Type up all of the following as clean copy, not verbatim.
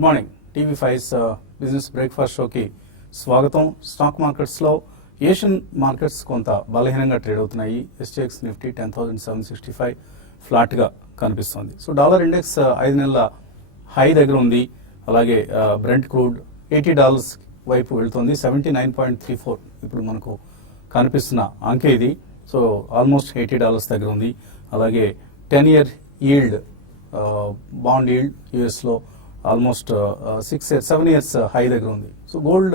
Good morning. TV5 business breakfast షోకి స్వాగతం. Stock మార్కెట్స్లో ఏషియన్ మార్కెట్స్ కొంత బలహీనంగా ట్రేడ్ అవుతున్నాయి. SGX నిఫ్టీ 10,765 ఫ్లాట్గా కనిపిస్తుంది. సో డాలర్ ఇండెక్స్ 5 నెలల హై దగ్గర ఉంది. అలాగే బ్రెంట్ క్రూడ్ $80 వైపు వెళ్తుంది. 79.34 ఇప్పుడు మనకు కనిపిస్తున్న అంకె ఇది. సో ఆల్మోస్ట్ $80 దగ్గర ఉంది. అలాగే 10-year ఈల్డ్ బాండ్ ఈల్డ్ యూఎస్లో ఆల్మోస్ట్ 7 ఇయర్స్ హై దగ్గర ఉంది. సో గోల్డ్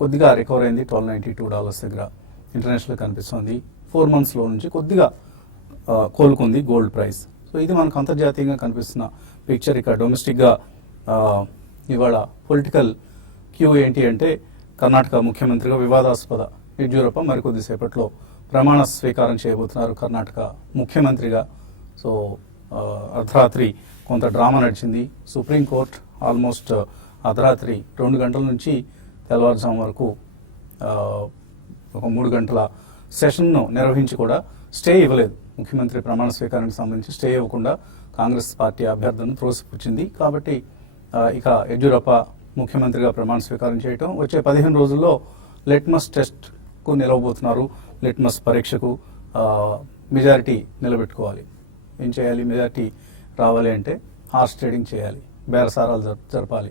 కొద్దిగా రికవర్ అయింది. $1,292 దగ్గర ఇంటర్నేషనల్ కనిపిస్తుంది. 4 monthsలో నుంచి కొద్దిగా కోలుకుంది గోల్డ్ ప్రైస్. సో ఇది మనకు అంతర్జాతీయంగా కనిపిస్తున్న పిక్చర్. ఇక డొమెస్టిక్గా ఇవాళ పొలిటికల్ క్యూ ఏంటి అంటే కర్ణాటక ముఖ్యమంత్రిగా వివాదాస్పద యడ్యూరప్ప మరికొద్దిసేపట్లో ప్రమాణ స్వీకారం చేయబోతున్నారు కర్ణాటక ముఖ్యమంత్రిగా. సో అర్ధరాత్రి కొంత డ్రామా నడిచింది. సుప్రీంకోర్టు ఆల్మోస్ట్ అర్ధరాత్రి 2 గంటల నుంచి తెల్లవారుజాము వరకు ఒక 3 గంటల సెషన్ను నిర్వహించి కూడా స్టే ఇవ్వలేదు. ముఖ్యమంత్రి ప్రమాణ స్వీకారానికి సంబంధించి స్టే ఇవ్వకుండా కాంగ్రెస్ పార్టీ అభ్యర్థులను త్రోసిపుచ్చింది. కాబట్టి ఇక యడ్యూరప్ప ముఖ్యమంత్రిగా ప్రమాణ స్వీకారం చేయటం వచ్చే 15 రోజుల్లో లిట్మస్ టెస్ట్కు నిలవబోతున్నారు. లిట్మస్ పరీక్షకు మెజారిటీ నిలబెట్టుకోవాలి. ఏం చేయాలి? మెజారిటీ రావాలి అంటే హార్స్ ట్రేడింగ్ చేయాలి, బేరసారాలు జరపాలి,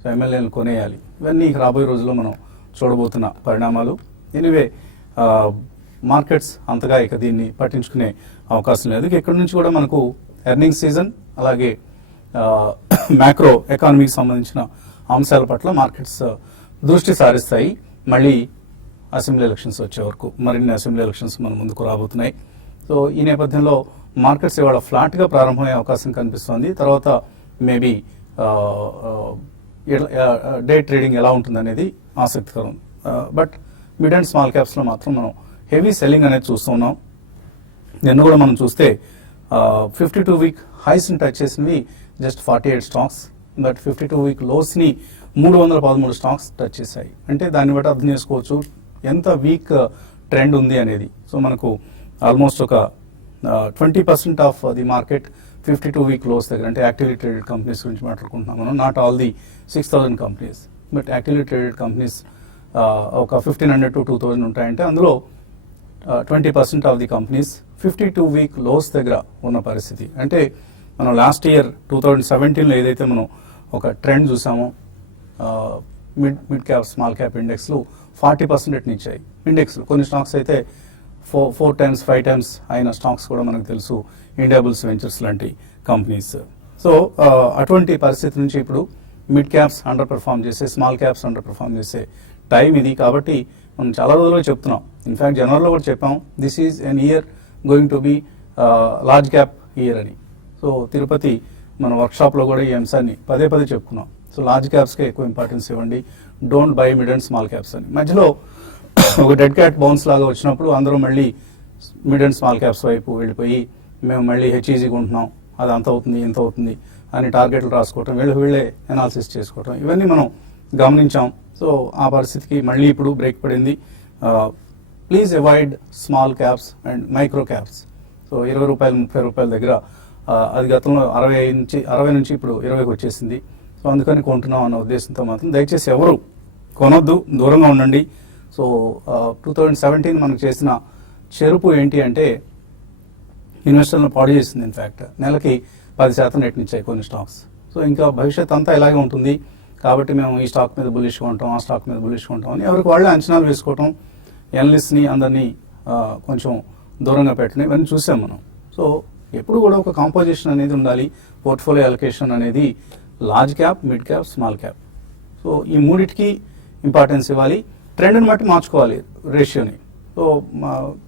సో ఎమ్మెల్యేలను కొనేయాలి. ఇవన్నీ రాబోయే రోజుల్లో మనం చూడబోతున్న పరిణామాలు. ఎనివే మార్కెట్స్ అంతగా ఇక దీన్ని పట్టించుకునే అవకాశం లేదు. ఇక్కడి నుంచి కూడా మనకు ఎర్నింగ్ సీజన్ అలాగే మ్యాక్రో ఎకానమీకి సంబంధించిన అంశాల పట్ల మార్కెట్స్ దృష్టి సారిస్తాయి. మళ్ళీ అసెంబ్లీ ఎలక్షన్స్ వచ్చే వరకు మరిన్ని అసెంబ్లీ ఎలక్షన్స్ మన ముందుకు రాబోతున్నాయి. సో ఈ నేపథ్యంలో మార్కెట్స్ ఇవాళ ఫ్లాట్గా ప్రారంభమయ్యే అవకాశం కనిపిస్తోంది. తర్వాత మేబీ డే ట్రేడింగ్ ఎలా ఉంటుందనేది ఆసక్తికరం. బట్ మిడ్ అండ్ స్మాల్ క్యాప్స్లో మాత్రం మనం హెవీ సెల్లింగ్ అనేది చూస్తున్నాం. నిన్న కూడా మనం చూస్తే 52-week హైస్ని టచ్ చేసినవి just 48 stocks. But 52-week లోస్ని 313 stocks touch చేశాయి. అంటే దాన్ని బట్టి అర్థం చేసుకోవచ్చు ఎంత వీక్ ట్రెండ్ ఉంది అనేది. సో మనకు ఆల్మోస్ట్ ఒక 20% of the market 52-week lows దగ్గర, అంటే యాక్టివ్లీ ట్రేడెడ్ కంపెనీస్ గురించి మాట్లాడుకుంటున్నాం మనం. Not all the 6,000 companies, but actively traded companies ఒక 1,500 to 2,000 ఉంటాయంటే అందులో 20% of the companies 52-week lows దగ్గర ఉన్న పరిస్థితి. అంటే మనం లాస్ట్ ఇయర్ 2017లో ఏదైతే మనం ఒక ట్రెండ్ చూసామో మిడ్ క్యాప్ స్మాల్ క్యాప్ ఇండెక్స్లు 40% ఎట్నిచ్చాయి. ఇండెక్స్లు కొన్ని స్టాక్స్ అయితే 4 times 5 times అయిన స్టాక్స్ కూడా మనకు తెలుసు, ఇండియాబుల్స్ వెంచర్స్ లాంటి కంపెనీస్. సో అటువంటి పరిస్థితి నుంచి ఇప్పుడు మిడ్ క్యాప్స్ అండర్ పెర్ఫామ్ చేసే, స్మాల్ క్యాప్స్ అండర్ పెర్ఫామ్ చేసే టైం ఇది. కాబట్టి మనం చాలా రోజులుగా చెప్తున్నాం. ఇన్ఫ్యాక్ట్ జనవరిలో కూడా చెప్పాం, this is an year going to be large cap year అని. సో తిరుపతి మన వర్క్షాప్లో కూడా ఈ అంశాన్ని పదే చెప్పుకున్నాం. సో లార్జ్ క్యాప్స్కే ఎక్కువ ఇంపార్టెన్స్ ఇవ్వండి, don't by mid and small caps అని. మధ్యలో ఒక డెడ్ క్యాట్ బౌన్స్ లాగా వచ్చినప్పుడు అందరూ మళ్ళీ మిడ్ అండ్ స్మాల్ క్యాప్స్ వైపు వెళ్ళిపోయి మేము మళ్ళీ HEG కొంటున్నాం, అది అంత అవుతుంది ఇంత అవుతుంది అని టార్గెట్లు రాసుకోవటం, వీళ్ళే అనాలిసిస్ చేసుకోవటం, ఇవన్నీ మనం గమనించాం. సో ఆ పరిస్థితికి మళ్ళీ ఇప్పుడు బ్రేక్ పడింది. Please avoid small caps and micro caps. So ₹20 ₹30 దగ్గర అది గతంలో 60 నుంచి ఇప్పుడు 20కి వచ్చేసింది. సో అందుకని కొంటున్నాం అన్న ఉద్దేశంతో మాత్రం దయచేసి ఎవరు కొనొద్దు, దూరంగా ఉండండి. సో 2017 మనకు చేసిన చెరుపు ఏంటి అంటే ఇన్వెస్టర్లను పాడు చేసింది. ఇన్ఫ్యాక్ట్ నెలకి 10% నెట్నిచ్చాయి కొన్ని స్టాక్స్. సో ఇంకా భవిష్యత్ అంతా ఇలాగే ఉంటుంది. కాబట్టి మేము ఈ స్టాక్ మీద బులిష్గా ఉంటాం, ఆ స్టాక్ మీద బులిష్గా ఉంటాం అని ఎవరికి వాళ్ళే అంచనాలు వేసుకోవటం, ఎనలిస్ట్ని అందరినీ కొంచెం దూరంగా పెట్టడం, ఇవన్నీ చూసాం మనం. సో ఎప్పుడు కూడా ఒక కాంపోజిషన్ అనేది ఉండాలి. పోర్ట్ఫోలియో అలొకేషన్ అనేది large cap, mid cap, small cap. So ఈ మూడింటికి ఇంపార్టెన్స్ ఇవ్వాలి. ట్రెండ్ని బట్టి మార్చుకోవాలి రేషియోని. సో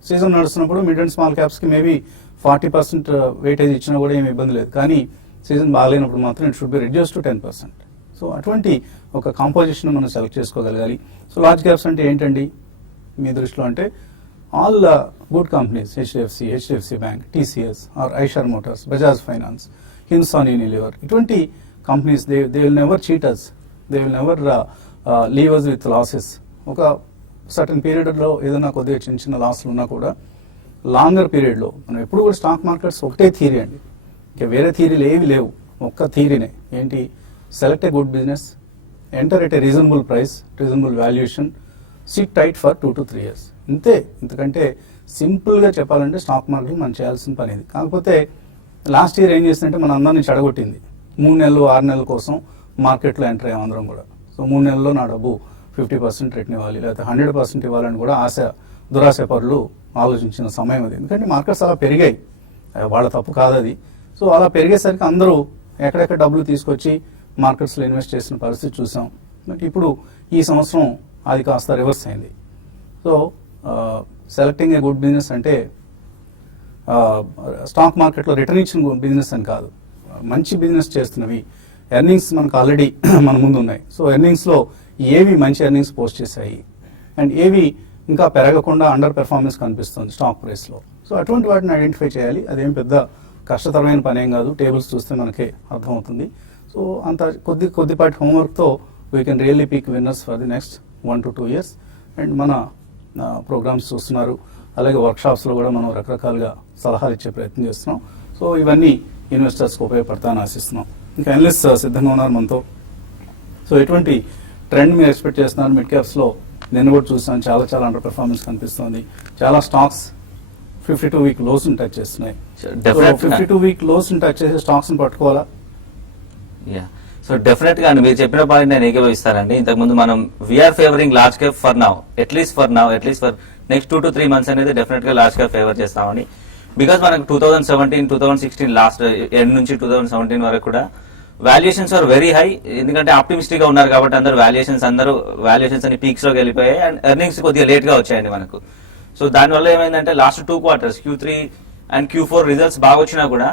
సీజన్ నడుస్తున్నప్పుడు మిడ్ అండ్ స్మాల్ క్యాప్స్కి మేబీ 40% వెయిటేజ్ ఇచ్చినా కూడా ఏమి ఇబ్బంది లేదు. కానీ సీజన్ బాగాలేనప్పుడు మాత్రం it should be reduce to 10%. So అటువంటి ఒక కాంపోజిషన్ మనం సెలెక్ట్ చేసుకోగలగాలి. సో లార్జ్ క్యాప్స్ అంటే ఏంటండి మీ దృష్టిలో అంటే all good companies, HDFC bank, TCS or Eicher Motors, Bajaj finance, Hindustan Unilever, ఇటువంటి companies they will never cheat us, they will never leave us with losses. ఒక సర్టన్ పీరియడ్లో ఏదైనా కొద్దిగా చిన్న లాస్లు ఉన్నా కూడా లాంగర్ పీరియడ్లో మనం ఎప్పుడు కూడా స్టాక్ మార్కెట్స్ ఒకటే థియరీ అండి, ఇంకా వేరే థియరీలు ఏవి లేవు, ఒక్క థియరీనే. ఏంటి? select a good business, enter at a reasonable price, reasonable valuation, sit tight for 2 to 3 years. ఇంతే, ఇంతకంటే సింపుల్గా చెప్పాలంటే స్టాక్ మార్కెట్ మనం చేయాల్సిన పని ఇది. కాకపోతే లాస్ట్ ఇయర్ ఏం చేసిందంటే మన అందరినీ చెడగొట్టింది. 3 నెలలు 6 నెలల కోసం మార్కెట్లో ఎంటర్ అయ్యాం అందరం కూడా. సో 3 నెలల్లో నా డబ్బు 50% రిటర్న్ ఇవ్వాలి, లేకపోతే 100% ఇవ్వాలని కూడా దురాశ పరులు ఆలోచించిన సమయం అది. ఎందుకంటే మార్కెట్స్ అలా పెరిగాయి, వాళ్ళ తప్పు కాదు అది. సో అలా పెరిగేసరికి అందరూ ఎక్కడెక్కడ డబ్బులు తీసుకొచ్చి మార్కెట్స్లో ఇన్వెస్ట్ చేసిన పరిస్థితి చూసాం. బట్ ఇప్పుడు ఈ సంవత్సరం అది కాస్త రివర్స్ అయింది. So selecting a good business అంటే స్టాక్ మార్కెట్లో రిటర్న్ ఇచ్చిన బిజినెస్ అని కాదు, మంచి బిజినెస్ చేస్తున్నవి. ఎర్నింగ్స్ మనకు ఆల్రెడీ మన ముందు ఉన్నాయి. సో ఎర్నింగ్స్లో ఏవి మంచి ఎర్నింగ్స్ పోస్ట్ చేశాయి అండ్ ఏవి ఇంకా పెరగకుండా అండర్ పెర్ఫార్మెన్స్ కనిపిస్తుంది స్టాక్ ప్రైస్లో. సో అటువంటి వాటిని ఐడెంటిఫై చేయాలి. అదేం పెద్ద కష్టతరమైన పని ఏం కాదు, టేబుల్స్ చూస్తే మనకే అర్థమవుతుంది. సో అంత కొద్దిపాటి హోంవర్క్తో we can really pick winners for the next 1 to 2 years. And మన ప్రోగ్రామ్స్ చూస్తున్నారు, అలాగే వర్క్షాప్స్లో కూడా మనం రకరకాలుగా సలహాలు ఇచ్చే ప్రయత్నం చేస్తున్నాం. సో ఇవన్నీ ఇన్వెస్టర్స్కి ఉపయోగపడతాయని ఆశిస్తున్నాం. ఇంకా అనలిస్ట్ సిద్ధంగా ఉన్నారు మనతో. సో ఎటువంటి ట్రెండ్ మీరు ఎక్స్పెక్ట్ చేస్తున్నారు మిడ్ క్యాప్స్లో? నేను కూడా చూసాను, చాలా అండర్ పెర్ఫార్మెన్స్ కనిపిస్తుంది. చాలా స్టాక్స్ 52-week లోస్ టచ్ చేస్తున్నాయి. 52-week లోస్ టచ్ చేసే స్టాక్స్ పట్టుకోవాలా? సో డెఫినెట్ గా మీరు చెప్పిన పాయింట్ నేను ఏకీభవిస్తానండి. ఇంతకుముందు మనం we are favouring large cap for now, at least for next 2 to 3 months అనేది డెఫినెట్ గా లార్జ్ క్యాప్ ఫేవర్ చేస్తామని. బికాస్ మనకు 2017, 2016 లాస్ట్ ఎండ్ నుంచి 2017 వరకు కూడా వాల్యుయేషన్స్ ఆర్ వెరీ హై. ఎందుకంటే ఆప్టిమిస్టిక్ గా ఉన్నారు కాబట్టి అందరూ వాల్యుయేషన్స్ అని పీక్స్ లోకి వెళ్ళిపోయాయి అండ్ ఎర్నింగ్స్ కొద్దిగా లేట్ గా వచ్చాయండి మనకు. సో దానివల్ల ఏమైందంటే last 2 quarters Q3 and Q4 results బాగా వచ్చినా కూడా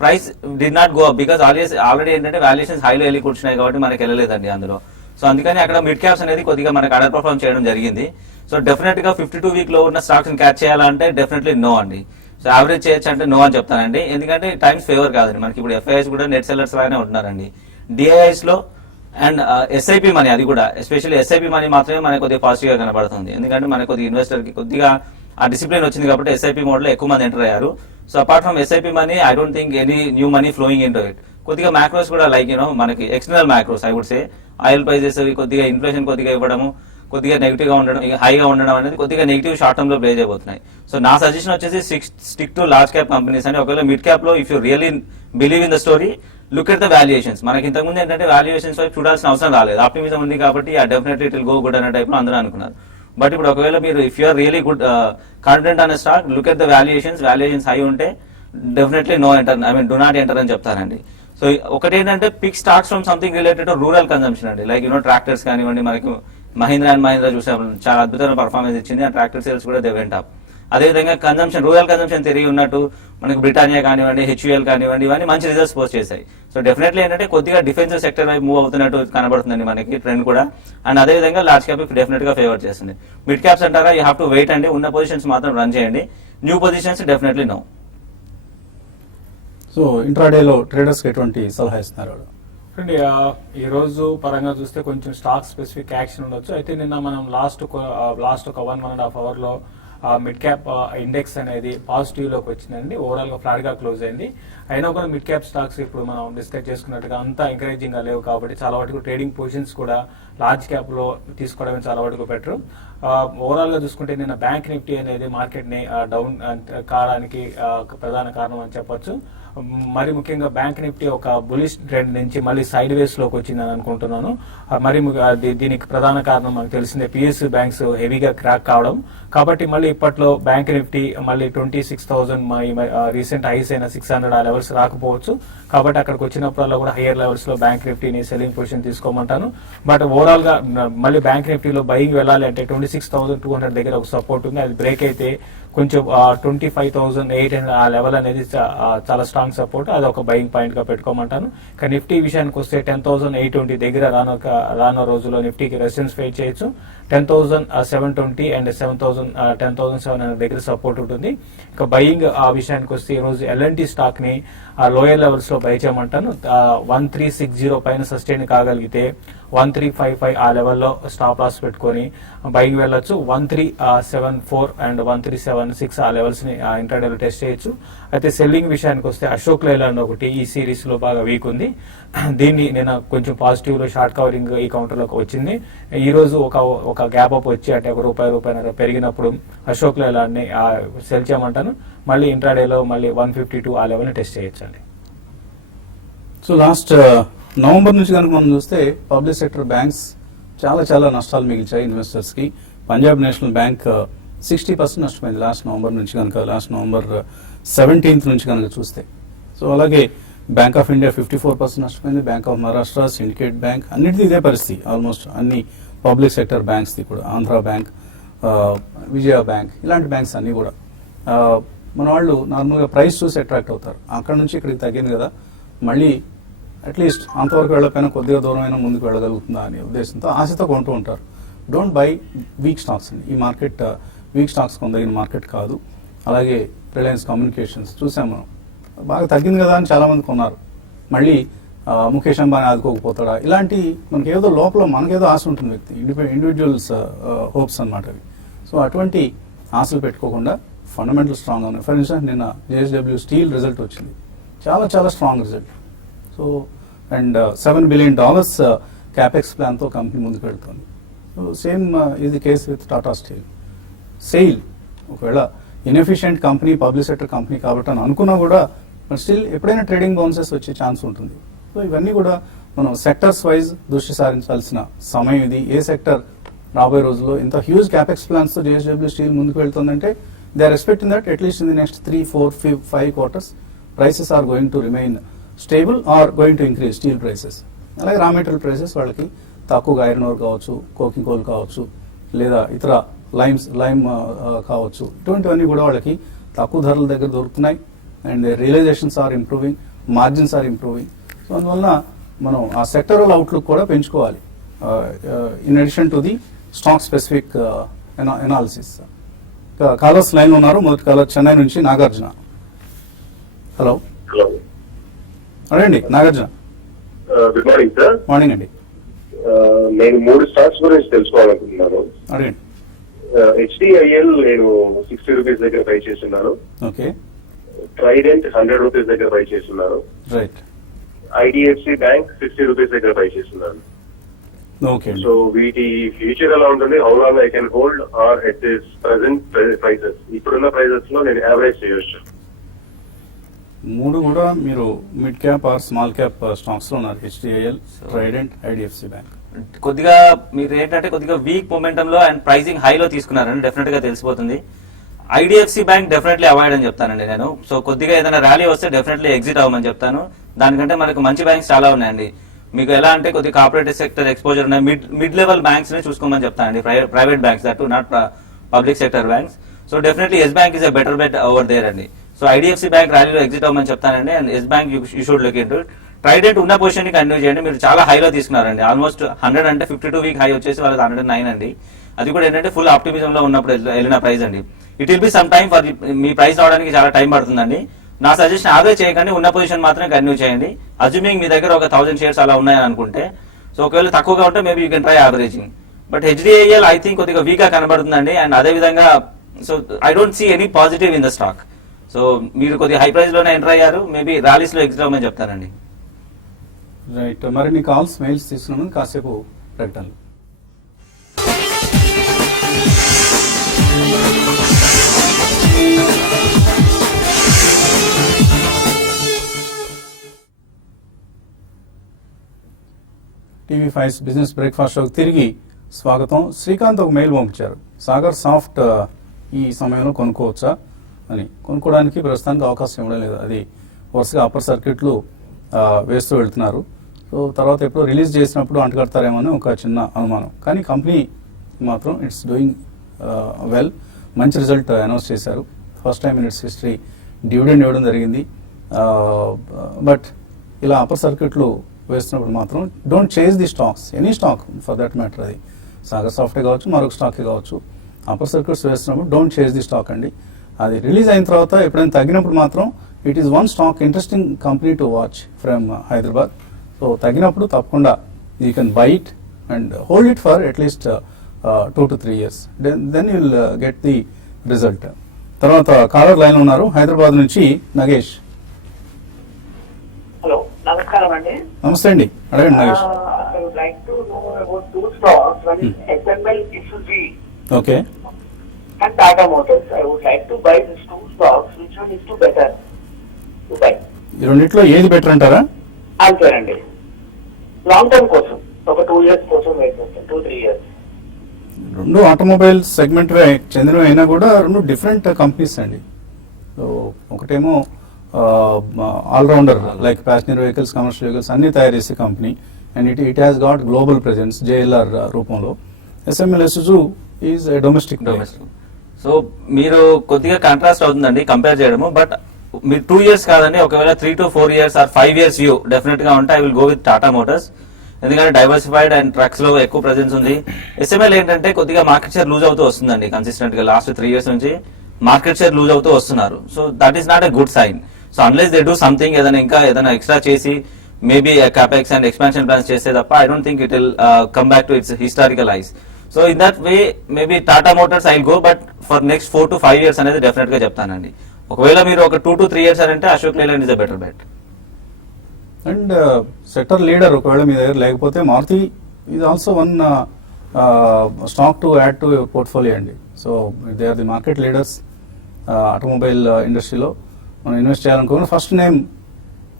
price did not go up because already ఏంటంటే వాల్యుయేషన్స్ హైలో వెళ్ళి కూర్చున్నాయి కాబట్టి మనకి వెళ్ళలేదండి అందులో. సో అందుకని అక్కడ మిడ్ క్యాప్స్ అనేది కొద్దిగా మనకు అండర్ పర్ఫార్మ్ చేయడం జరిగింది. సో డెఫినెట్ గా 52-week లో ఉన్న స్టాక్స్ క్యాచ్ చేయాలంటే డెఫినెట్లీ నో అండి. సో యావరేజ్ చేయొచ్చు అంటే నో అని చెప్తానండి. ఎందుకంటే టైమ్స్ ఫేవర్ కాదండి మనకి. ఇప్పుడు ఎఫ్ఐఎస్ కూడా నెట్ సెల్లర్స్ లాగానే ఉంటున్నారండి. డిఐఎస్ లో అండ్ ఎస్ఐపి మనీ, అది కూడా ఎస్పెషల్లీ ఎస్ఐపి మనీ మాత్రమే మనకి కొద్దిగా పాజిటివ్ గా కనబడుతుంది. ఎందుకంటే మనకి కొద్దిగా ఇన్వెస్టర్ కి కొద్దిగా ఆ డిసిప్లిన్ వచ్చింది కాబట్టి ఎస్ఐపి మోడ్ లో ఎక్కువ మంది ఎంటర్ అయ్యారు. So apart from SIP money I don't think any new money flowing in to it. కొద్దిగా మ్యాక్రోస్ కూడా లైక్ మనకి external macros I would say oil prices కొద్దిగా ఇన్ఫ్లేషన్ కొద్దిగా ఇవ్వడము, కొద్దిగా నెగిటివ్ గా ఉండడం, హైగా ఉండడం అనేది కొద్దిగా నెగిటివ్ షార్ట్ టర్మ్ లో ప్లే చేయబోతున్నాయి. సో నా సజెషన్ వచ్చేసి stick to large cap companies అని. ఒకవేళ మిడ్ క్యాప్ లో if you really believe in the story, look at the valuations. మనకి ఇంతకుముందు ఏంటంటే వాల్యుయేషన్స్ వైపు చూడాల్సిన అవసరం రాలేదు, ఆప్టిమిజం ఉంది కాబట్టి definitely it will go good అనే టైప్ లో అందరూ అనుకున్నారు. బట్ ఇప్పుడు ఒకవేళ మీరు if you're really good confident అనే stock, look at the valuations high ఉంటే definitely no enter, do not enter అని చెప్తారండి. సో ఒకటి ఏంటంటే pick starts from something related to rural consumption అండి. లైక్ ట్రాక్టర్స్ కానివ్వండి, మనకి మహీంద్రా అండ్ మహీంద్రా చూసాం చాలా అద్భుతమైన పర్ఫార్మెన్స్ ఇచ్చింది. ఆ ట్రాక్టర్ సేల్స్ కూడా దే వెంట్ అప్. అదేవిధంగా కన్సంప్షన్, రూరల్ కన్సంప్షన్ తిరిగి ఉన్నట్టు మనకి బ్రిటానియా కానివ్వండి, హెచ్యుఎల్ కానివ్వండి, ఇవన్నీ మంచి రిజల్ట్స్ పోస్ట్ చేశాయి. సో డెఫినెట్లీ ఏంటంటే కొద్దిగా డిఫెన్సివ్ సెక్టర్ వైపు మూవ్ అవుతున్నట్టు కనబడుతుందండి మనకి ట్రెండ్ కూడా. అండ్ అదేవిధంగా లార్జ్ క్యాప్ డెఫినెట్ గా ఫేవర్ చేస్తుంది. మిడ్ క్యాప్స్ అంటారా, యూ హ్యావ్ టు వెయిట్ అండి. ఉన్న పొజిషన్స్ మాత్రం రన్ చేయండి, new positions definitely no. So ఇంట్రాడేలో ట్రేడర్స్ ఎటువంటి సలహా ఇస్తున్నారు? అండి ఈ రోజు పరంగా చూస్తే కొంచెం స్టాక్ స్పెసిఫిక్ యాక్షన్ ఉండొచ్చు. అయితే నిన్న మనం లాస్ట్ ఒక 1.5 అవర్ లో మిడ్ క్యాప్ ఇండెక్స్ అనేది పాజిటివ్ లోకి వచ్చిందండి. ఓవరాల్ గా ఫ్లాట్ గా క్లోజ్ అయింది. అయినా కూడా మిడ్ క్యాప్ స్టాక్స్ ఇప్పుడు మనం డిస్కస్ చేసుకున్నట్టుగా అంతా ఎంకరేజింగ్ గా లేవు కాబట్టి చాలా వరకు ట్రేడింగ్ పొజిషన్స్ కూడా లార్జ్ క్యాప్ లో తీసుకోవడమే చాలా వరకు బెటర్. ఓవరాల్ గా చూసుకుంటే నిన్న బ్యాంక్ నిఫ్టీ అనేది మార్కెట్ ని డౌన్ కావడానికి ప్రధాన కారణం అని చెప్పొచ్చు. మరి ముఖ్యంగా బ్యాంక్ నిఫ్టీ ఒక బులిష్ ట్రెండ్ నుంచి మళ్ళీ సైడ్ వేస్ లోకి వచ్చిందని అనుకుంటున్నాను. మరి దీనికి ప్రధాన కారణం మనకు తెలిసిందే, పిఎస్యూ బ్యాంక్స్ హెవీగా క్రాక్ కావడం. కాబట్టి మళ్ళీ ఇప్పట్లో బ్యాంక్ నిఫ్టీ మళ్ళీ 26,000 రీసెంట్ హైస్ అయిన 600 ఆ లెవెల్స్ రాకపోవచ్చు. కాబట్టి అక్కడికి వచ్చినప్పుడల్లా కూడా హైయర్ లెవెల్స్ లో బ్యాంక్ నిఫ్టీని సెల్లింగ్ పొజిషన్ తీసుకోమంటాను. బట్ ఓవరాల్ గా మళ్ళీ బ్యాంక్ నిఫ్టీలో బయింగ్ వెళ్ళాలి అంటే 26,200 దగ్గర ఒక సపోర్ట్ ఉంది. అది బ్రేక్ అయితే కొంచెం 25,800 ఆ లెవెల్ అనేది చాలా స్ట్రాంగ్ సపోర్ట్, అది ఒక బయింగ్ పాయింట్ గా పెట్టుకోమంటాను. కానీ నిఫ్టీ విషయానికి వస్తే 10,820 దగ్గర రానున్న రోజుల్లో నిఫ్టీకి రెసిస్టెన్స్ ఫేస్ చేయొచ్చు. 10,720 అండ్ 10,700 దగ్గర సపోర్ట్ ఉంటుంది. ఇక బయింగ్ ఆ విషయానికి వస్తే ఈ రోజు ఎల్ఎన్టీ స్టాక్ ని లోయర్ లెవెల్స్ లో బై చేయమంటాను. 1360 పైన సస్టైన్ కాగలిగితే 1355 ఆ లెవెల్లో స్టాప్ లాస్ పెట్టుకొని బైక్ వెళ్ళొచ్చు. 1374 అండ్ 1376 ఆ లెవెల్స్ ని ఇంట్రాడేలో టెస్ట్ చేయొచ్చు. అయితే సెల్లింగ్ విషయానికి వస్తే అశోక్ లైలాండ్ ఒకటి ఈ సిరీస్ లో బాగా వీక్ ఉంది. దీన్ని నేను కొంచెం పాజిటివ్ లో షార్ట్ కవరింగ్ ఈ కౌంటర్ లోకి వచ్చింది. ఈ రోజు ఒక గ్యాప్ అప్ వచ్చి అంటే ₹1 పెరిగినప్పుడు అశోక్ లైలాండ్ ని సెల్ చేయమంటాను. మళ్ళీ ఇంట్రాడేలో మళ్ళీ 152 ఆ లెవెల్ ని టెస్ట్ చేయొచ్చండి. సో లాస్ట్ నవంబర్ నుంచి కనుక మనం చూస్తే పబ్లిక్ సెక్టర్ బ్యాంక్స్ చాలా నష్టాలు మిగిల్చాయి ఇన్వెస్టర్స్ కి. పంజాబ్ నేషనల్ బ్యాంక్ 60% నష్టపోయింది లాస్ట్ నవంబర్ నుంచి కనుక, లాస్ట్ నవంబర్ 17th నుంచి కనుక చూస్తే. సో అలాగే బ్యాంక్ ఆఫ్ ఇండియా 54% నష్టపోయింది, Bank of Maharashtra, Syndicate Bank అన్నిటిది ఇదే పరిస్థితి. ఆల్మోస్ట్ అన్ని పబ్లిక్ సెక్టర్ బ్యాంక్స్ ది కూడా, ఆంధ్ర బ్యాంక్, విజయ బ్యాంక్, ఇలాంటి బ్యాంక్స్ అన్ని కూడా మన వాళ్ళు నార్మల్గా ప్రైస్ చూసి అట్రాక్ట్ అవుతారు. అక్కడ నుంచి ఇక్కడికి తగ్గింది కదా, మళ్ళీ అట్లీస్ట్ అంతవరకు వెళ్ళకపోయినా కొద్దిగా దూరమైనా ముందుకు వెళ్ళగలుగుతుందా అనే ఉద్దేశంతో ఆశతో కొంటూ ఉంటారు. డోంట్ బై వీక్ స్టాక్స్ అండి. ఈ మార్కెట్ వీక్ స్టాక్స్ కొందగిన మార్కెట్ కాదు. అలాగే రిలయన్స్ కమ్యూనికేషన్స్ చూసాము మనం, బాగా తగ్గింది కదా అని చాలామంది కొన్నారు. మళ్ళీ ముఖేష్ అంబానీ ఆదుకోకపోతాడా, ఇలాంటి మనకేదో లోపల మనకేదో ఆశ ఉంటుంది వ్యక్తి, ఇండివిజువల్స్ హోప్స్ అన్నమాట అవి. సో అటువంటి ఆశలు పెట్టుకోకుండా ఫండమెంటల్ స్ట్రాంగ్ ఉన్నాయి. ఫర్ ఇన్స్టెన్స్ నిన్న JSW స్టీల్ రిజల్ట్ వచ్చింది, చాలా strong result. So and $7 billion capex ప్లాన్తో కంపెనీ ముందుకు వెళ్తుంది. సో సేమ్ ఇది case with Tata Steel. SAIL ఒకవేళ inefficient company, public sector company కాబట్టి అని అనుకున్నా కూడా బట్ స్టిల్ ఎప్పుడైనా ట్రేడింగ్ బౌన్సెస్ వచ్చే ఛాన్స్ ఉంటుంది. సో ఇవన్నీ కూడా మనం సెక్టర్స్ వైజ్ దృష్టి సారించాల్సిన సమయం ఇది. ఏ సెక్టర్ రాబోయే రోజుల్లో ఇంత హ్యూజ్ క్యాపెక్స్ ప్లాన్స్తో JSW స్టీల్ ముందుకు వెళ్తుందంటే they are expecting that at least in the next 3, 4, 5 quarters prices are going to remain stable or going to increase steel prices. అలాగే రా మెటీరియల్ ప్రైసెస్ వాళ్ళకి తక్కువగా ఐరన్ ఓర్ కావచ్చు, కోకింగ్ కోల్ కావచ్చు, లేదా ఇతర లైమ్ కావచ్చు, ఇటువంటివన్నీ కూడా వాళ్ళకి తక్కువ ధరల దగ్గర దొరుకుతున్నాయి. And realisations are improving, margins are improving. So అందువల్ల మనం ఆ సెక్టరల్ అవుట్లుక్ కూడా పెంచుకోవాలి in addition to the stock specific analysis. Callers line ఉన్నారు. మొదటి కాలర్ చెన్నై నుంచి నాగార్జున. హలో అడండి Nagarjuna. Good morning sir. Morning అండి. నేను 3 స్టాక్స్ గురించి తెలుసుకోవాలనుకుంటున్నాను. అడండి. HDIL నేను ₹60 దగ్గర బై చేస్తున్నాను. ఓకే. ట్రైడెంట్ ₹100 దగ్గర బై చేస్తున్నాను. రైట్. IDFC బ్యాంక్ ₹60 దగ్గర బై చేస్తున్నాను. ఓకే. సో వీటి ఫ్యూచర్ ఎలా ఉంటుంది? How long I can hold are at this present prices? ఇప్పుడున్న ప్రైసెస్ లో నేను యావరేజ్ చేయొచ్చు. 3 కూడా మీరు mid cap or small cap stocks లో ఉన్నారు. HDIL, Trident, IDFC bank. కొద్దిగా మీరు ఏంటంటే కొద్దిగా వీక్ మొమెంటమ్ లో అండ్ ప్రైసింగ్ హైలో తీసుకున్నారండి, డెఫినెట్ గా తెలిసిపోతుంది. IDFC బ్యాంక్ డెఫినెట్లీ అవాయిడ్ అని చెప్తానండి నేను. సో కొద్దిగా ఏదైనా ర్యాలీ వస్తే డెఫినెట్లీ ఎగ్జిట్ అవ్వమని చెప్తాను. దానికంటే మనకు మంచి బ్యాంక్స్ చాలా ఉన్నాయండి. మీకు ఎలా అంటే కొద్దిగా కార్పొరేట్ సెక్టర్ ఎక్స్పోజర్ ఉన్నాయి, మిడ్ లెవెల్ బ్యాంక్స్ ని చూసుకోమని చెప్తానండి, private banks that not public sector banks. So definitely Yes bank is a better bet over there అండి. సో IDFC బ్యాంక్ ర్యాలీలో ఎగ్జిట్ అవ్వమని చెప్తానండి. And Yes bank you should look into it. Trident ఉన్న position ని continue చేయండి. మీరు చాలా హైలో తీసుకున్నారండి, ఆల్మోస్ట్ 100 అంటే 52 వీక్ హై వచ్చేసి వాళ్ళది 109 అండి. అది కూడా ఏంటంటే ఫుల్ ఆప్టిమిజం లో ఉన్నప్పుడు వెళ్ళిన ప్రైస్ అండి. It will be some time for me price రావడానికి చాలా టైం పడుతుందండి. నా సజెషన్ అదే చేయకండి, ఉన్న పొజిషన్ మాత్రమే కంటిన్యూ చేయండి. అజ్యూమింగ్ మీ దగ్గర ఒక 1000 షేర్స్ అలా ఉన్నాయని అనుకుంటే, సో ఒకవేళ తక్కువగా ఉంటే maybe you can try averaging. But HDIL I think కొద్దిగా వీక్ గా కనబడుతుందండి. అండ్ అదే విధంగా so I don't see any positive in the stock. So మీరు కొద్దిగా హై ప్రైస్ లోనే ఎంటర్ అయ్యారు, మేబీ ర్యాలీస్ లో ఎగ్జిట్ అవ్వమని చెప్తానండి. రైట్. మరిన్ని కాల్స్, మెయిల్స్ తీసుకున్నాను, కాసేపు ప్రకటనలు. TV5 బిజినెస్ బ్రేక్ఫాస్ట్ షోకి తిరిగి స్వాగతం. శ్రీకాంత్ ఒక మెయిల్ పంపించారు, సాగర్ సాఫ్ట్ ఈ సమయంలో కొనుక్కోవచ్చా అని. కొనుక్కోవడానికి ప్రస్తుతానికి అవకాశం ఇవ్వడం లేదు. అది వరుసగా అప్పర్ సర్క్యూట్లు వేస్తూ వెళ్తున్నారు. సో తర్వాత ఎప్పుడో రిలీజ్ చేసినప్పుడు అంటగడతారేమో అని ఒక చిన్న అనుమానం. కానీ కంపెనీ మాత్రం ఇట్స్ డూయింగ్ వెల్, మంచి రిజల్ట్ అనౌన్స్ చేశారు. First time in its history dividend ఇవ్వడం జరిగింది. బట్ ఇలా అప్పర్ సర్క్యూట్లు వేస్తున్నప్పుడు మాత్రం don't chase the stocks, any stock for that matter. అది సాగర్ సాఫ్టే కావచ్చు, మరొక స్టాకే కావచ్చు. అప్పర్ సర్క్యూట్స్ వేస్తున్నప్పుడు డోంట్ చేజ్ ది స్టాక్ అండి. అది రిలీజ్ అయిన తర్వాత ఎప్పుడైనా తగ్గినప్పుడు మాత్రం it is one stock interesting company to watch from Hyderabad. So తగ్గినప్పుడు తప్పకుండా you can buy it and hold it for at least 2 to 3 years. Then you will get the result. తర్వాత కాలర్ లైన్ ఉన్నారు హైదరాబాద్ నుంచి నగేష్. హలో నమస్కారం అండి. నమస్తే అండి, అడగండి Nagesh. I would like to know about two stocks. One is SML Isuzu okay, and Tata Motors. I would like to buy these two stocks. Which one is better to buy? ఈ రెండిట్లో ఏది better అంటారా? అంతేనండి. Long term కోసం ఒక 2 years కోసం wait చేస్తాను, 2-3 years. రెండు ఆటోమొబైల్ సెగ్మెంట్ చెందినవి అయినా కూడా రెండు డిఫరెంట్ కంపెనీస్ అండి. సో ఒకటేమో all rounder like passenger vehicles, commercial vehicles అన్ని తయారు చేసే company and it has got global presence JLR రూపంలో. SML Isuzu is domestic. So మీరు కొద్దిగా కాంట్రాస్ట్ అవుతుందండి కంపేర్ చేయడము. బట్ మీరు 2 years కాదండి, ఒకవేళ 3 to 4 years or 5 years view definite గా ఉంటే I will go with Tata Motors. ఎందుకంటే డైవర్సిఫైడ్ అండ్ ట్రక్స్ లో ఎక్కువ ప్రెజెన్స్ ఉంది. SML ఏంటంటే కొద్దిగా మార్కెట్ షేర్ లూజ్ అవుతూ వస్తుందండి కన్సిస్టెంట్ గా. లాస్ట్ 3 years నుంచి మార్కెట్ షేర్ లూజ్ అవుతూ వస్తున్నారు. So that is not a good sign. So unless they do something, ఏదైనా ఎక్స్ట్రా చేసి maybe capex and expansion plans చేస్తే తప్ప I don't think it will come back to its historical highs. So in that way maybe Tata Motors I go, but for next 4 to 5 years అనేది definite గా చెప్తానండి. ఒకవేళ మీరు ఒక 2 to 3 years అంటే Ashok Leyland is a better bet. And sector leader ఒకవేళ మీ దగ్గర లేకపోతే Maruti is also one stock to add to your portfolio అండి. So they are the market leaders automobile ఇండస్ట్రీలో. మనం ఇన్వెస్ట్ చేయాలనుకున్న ఫస్ట్ నేమ్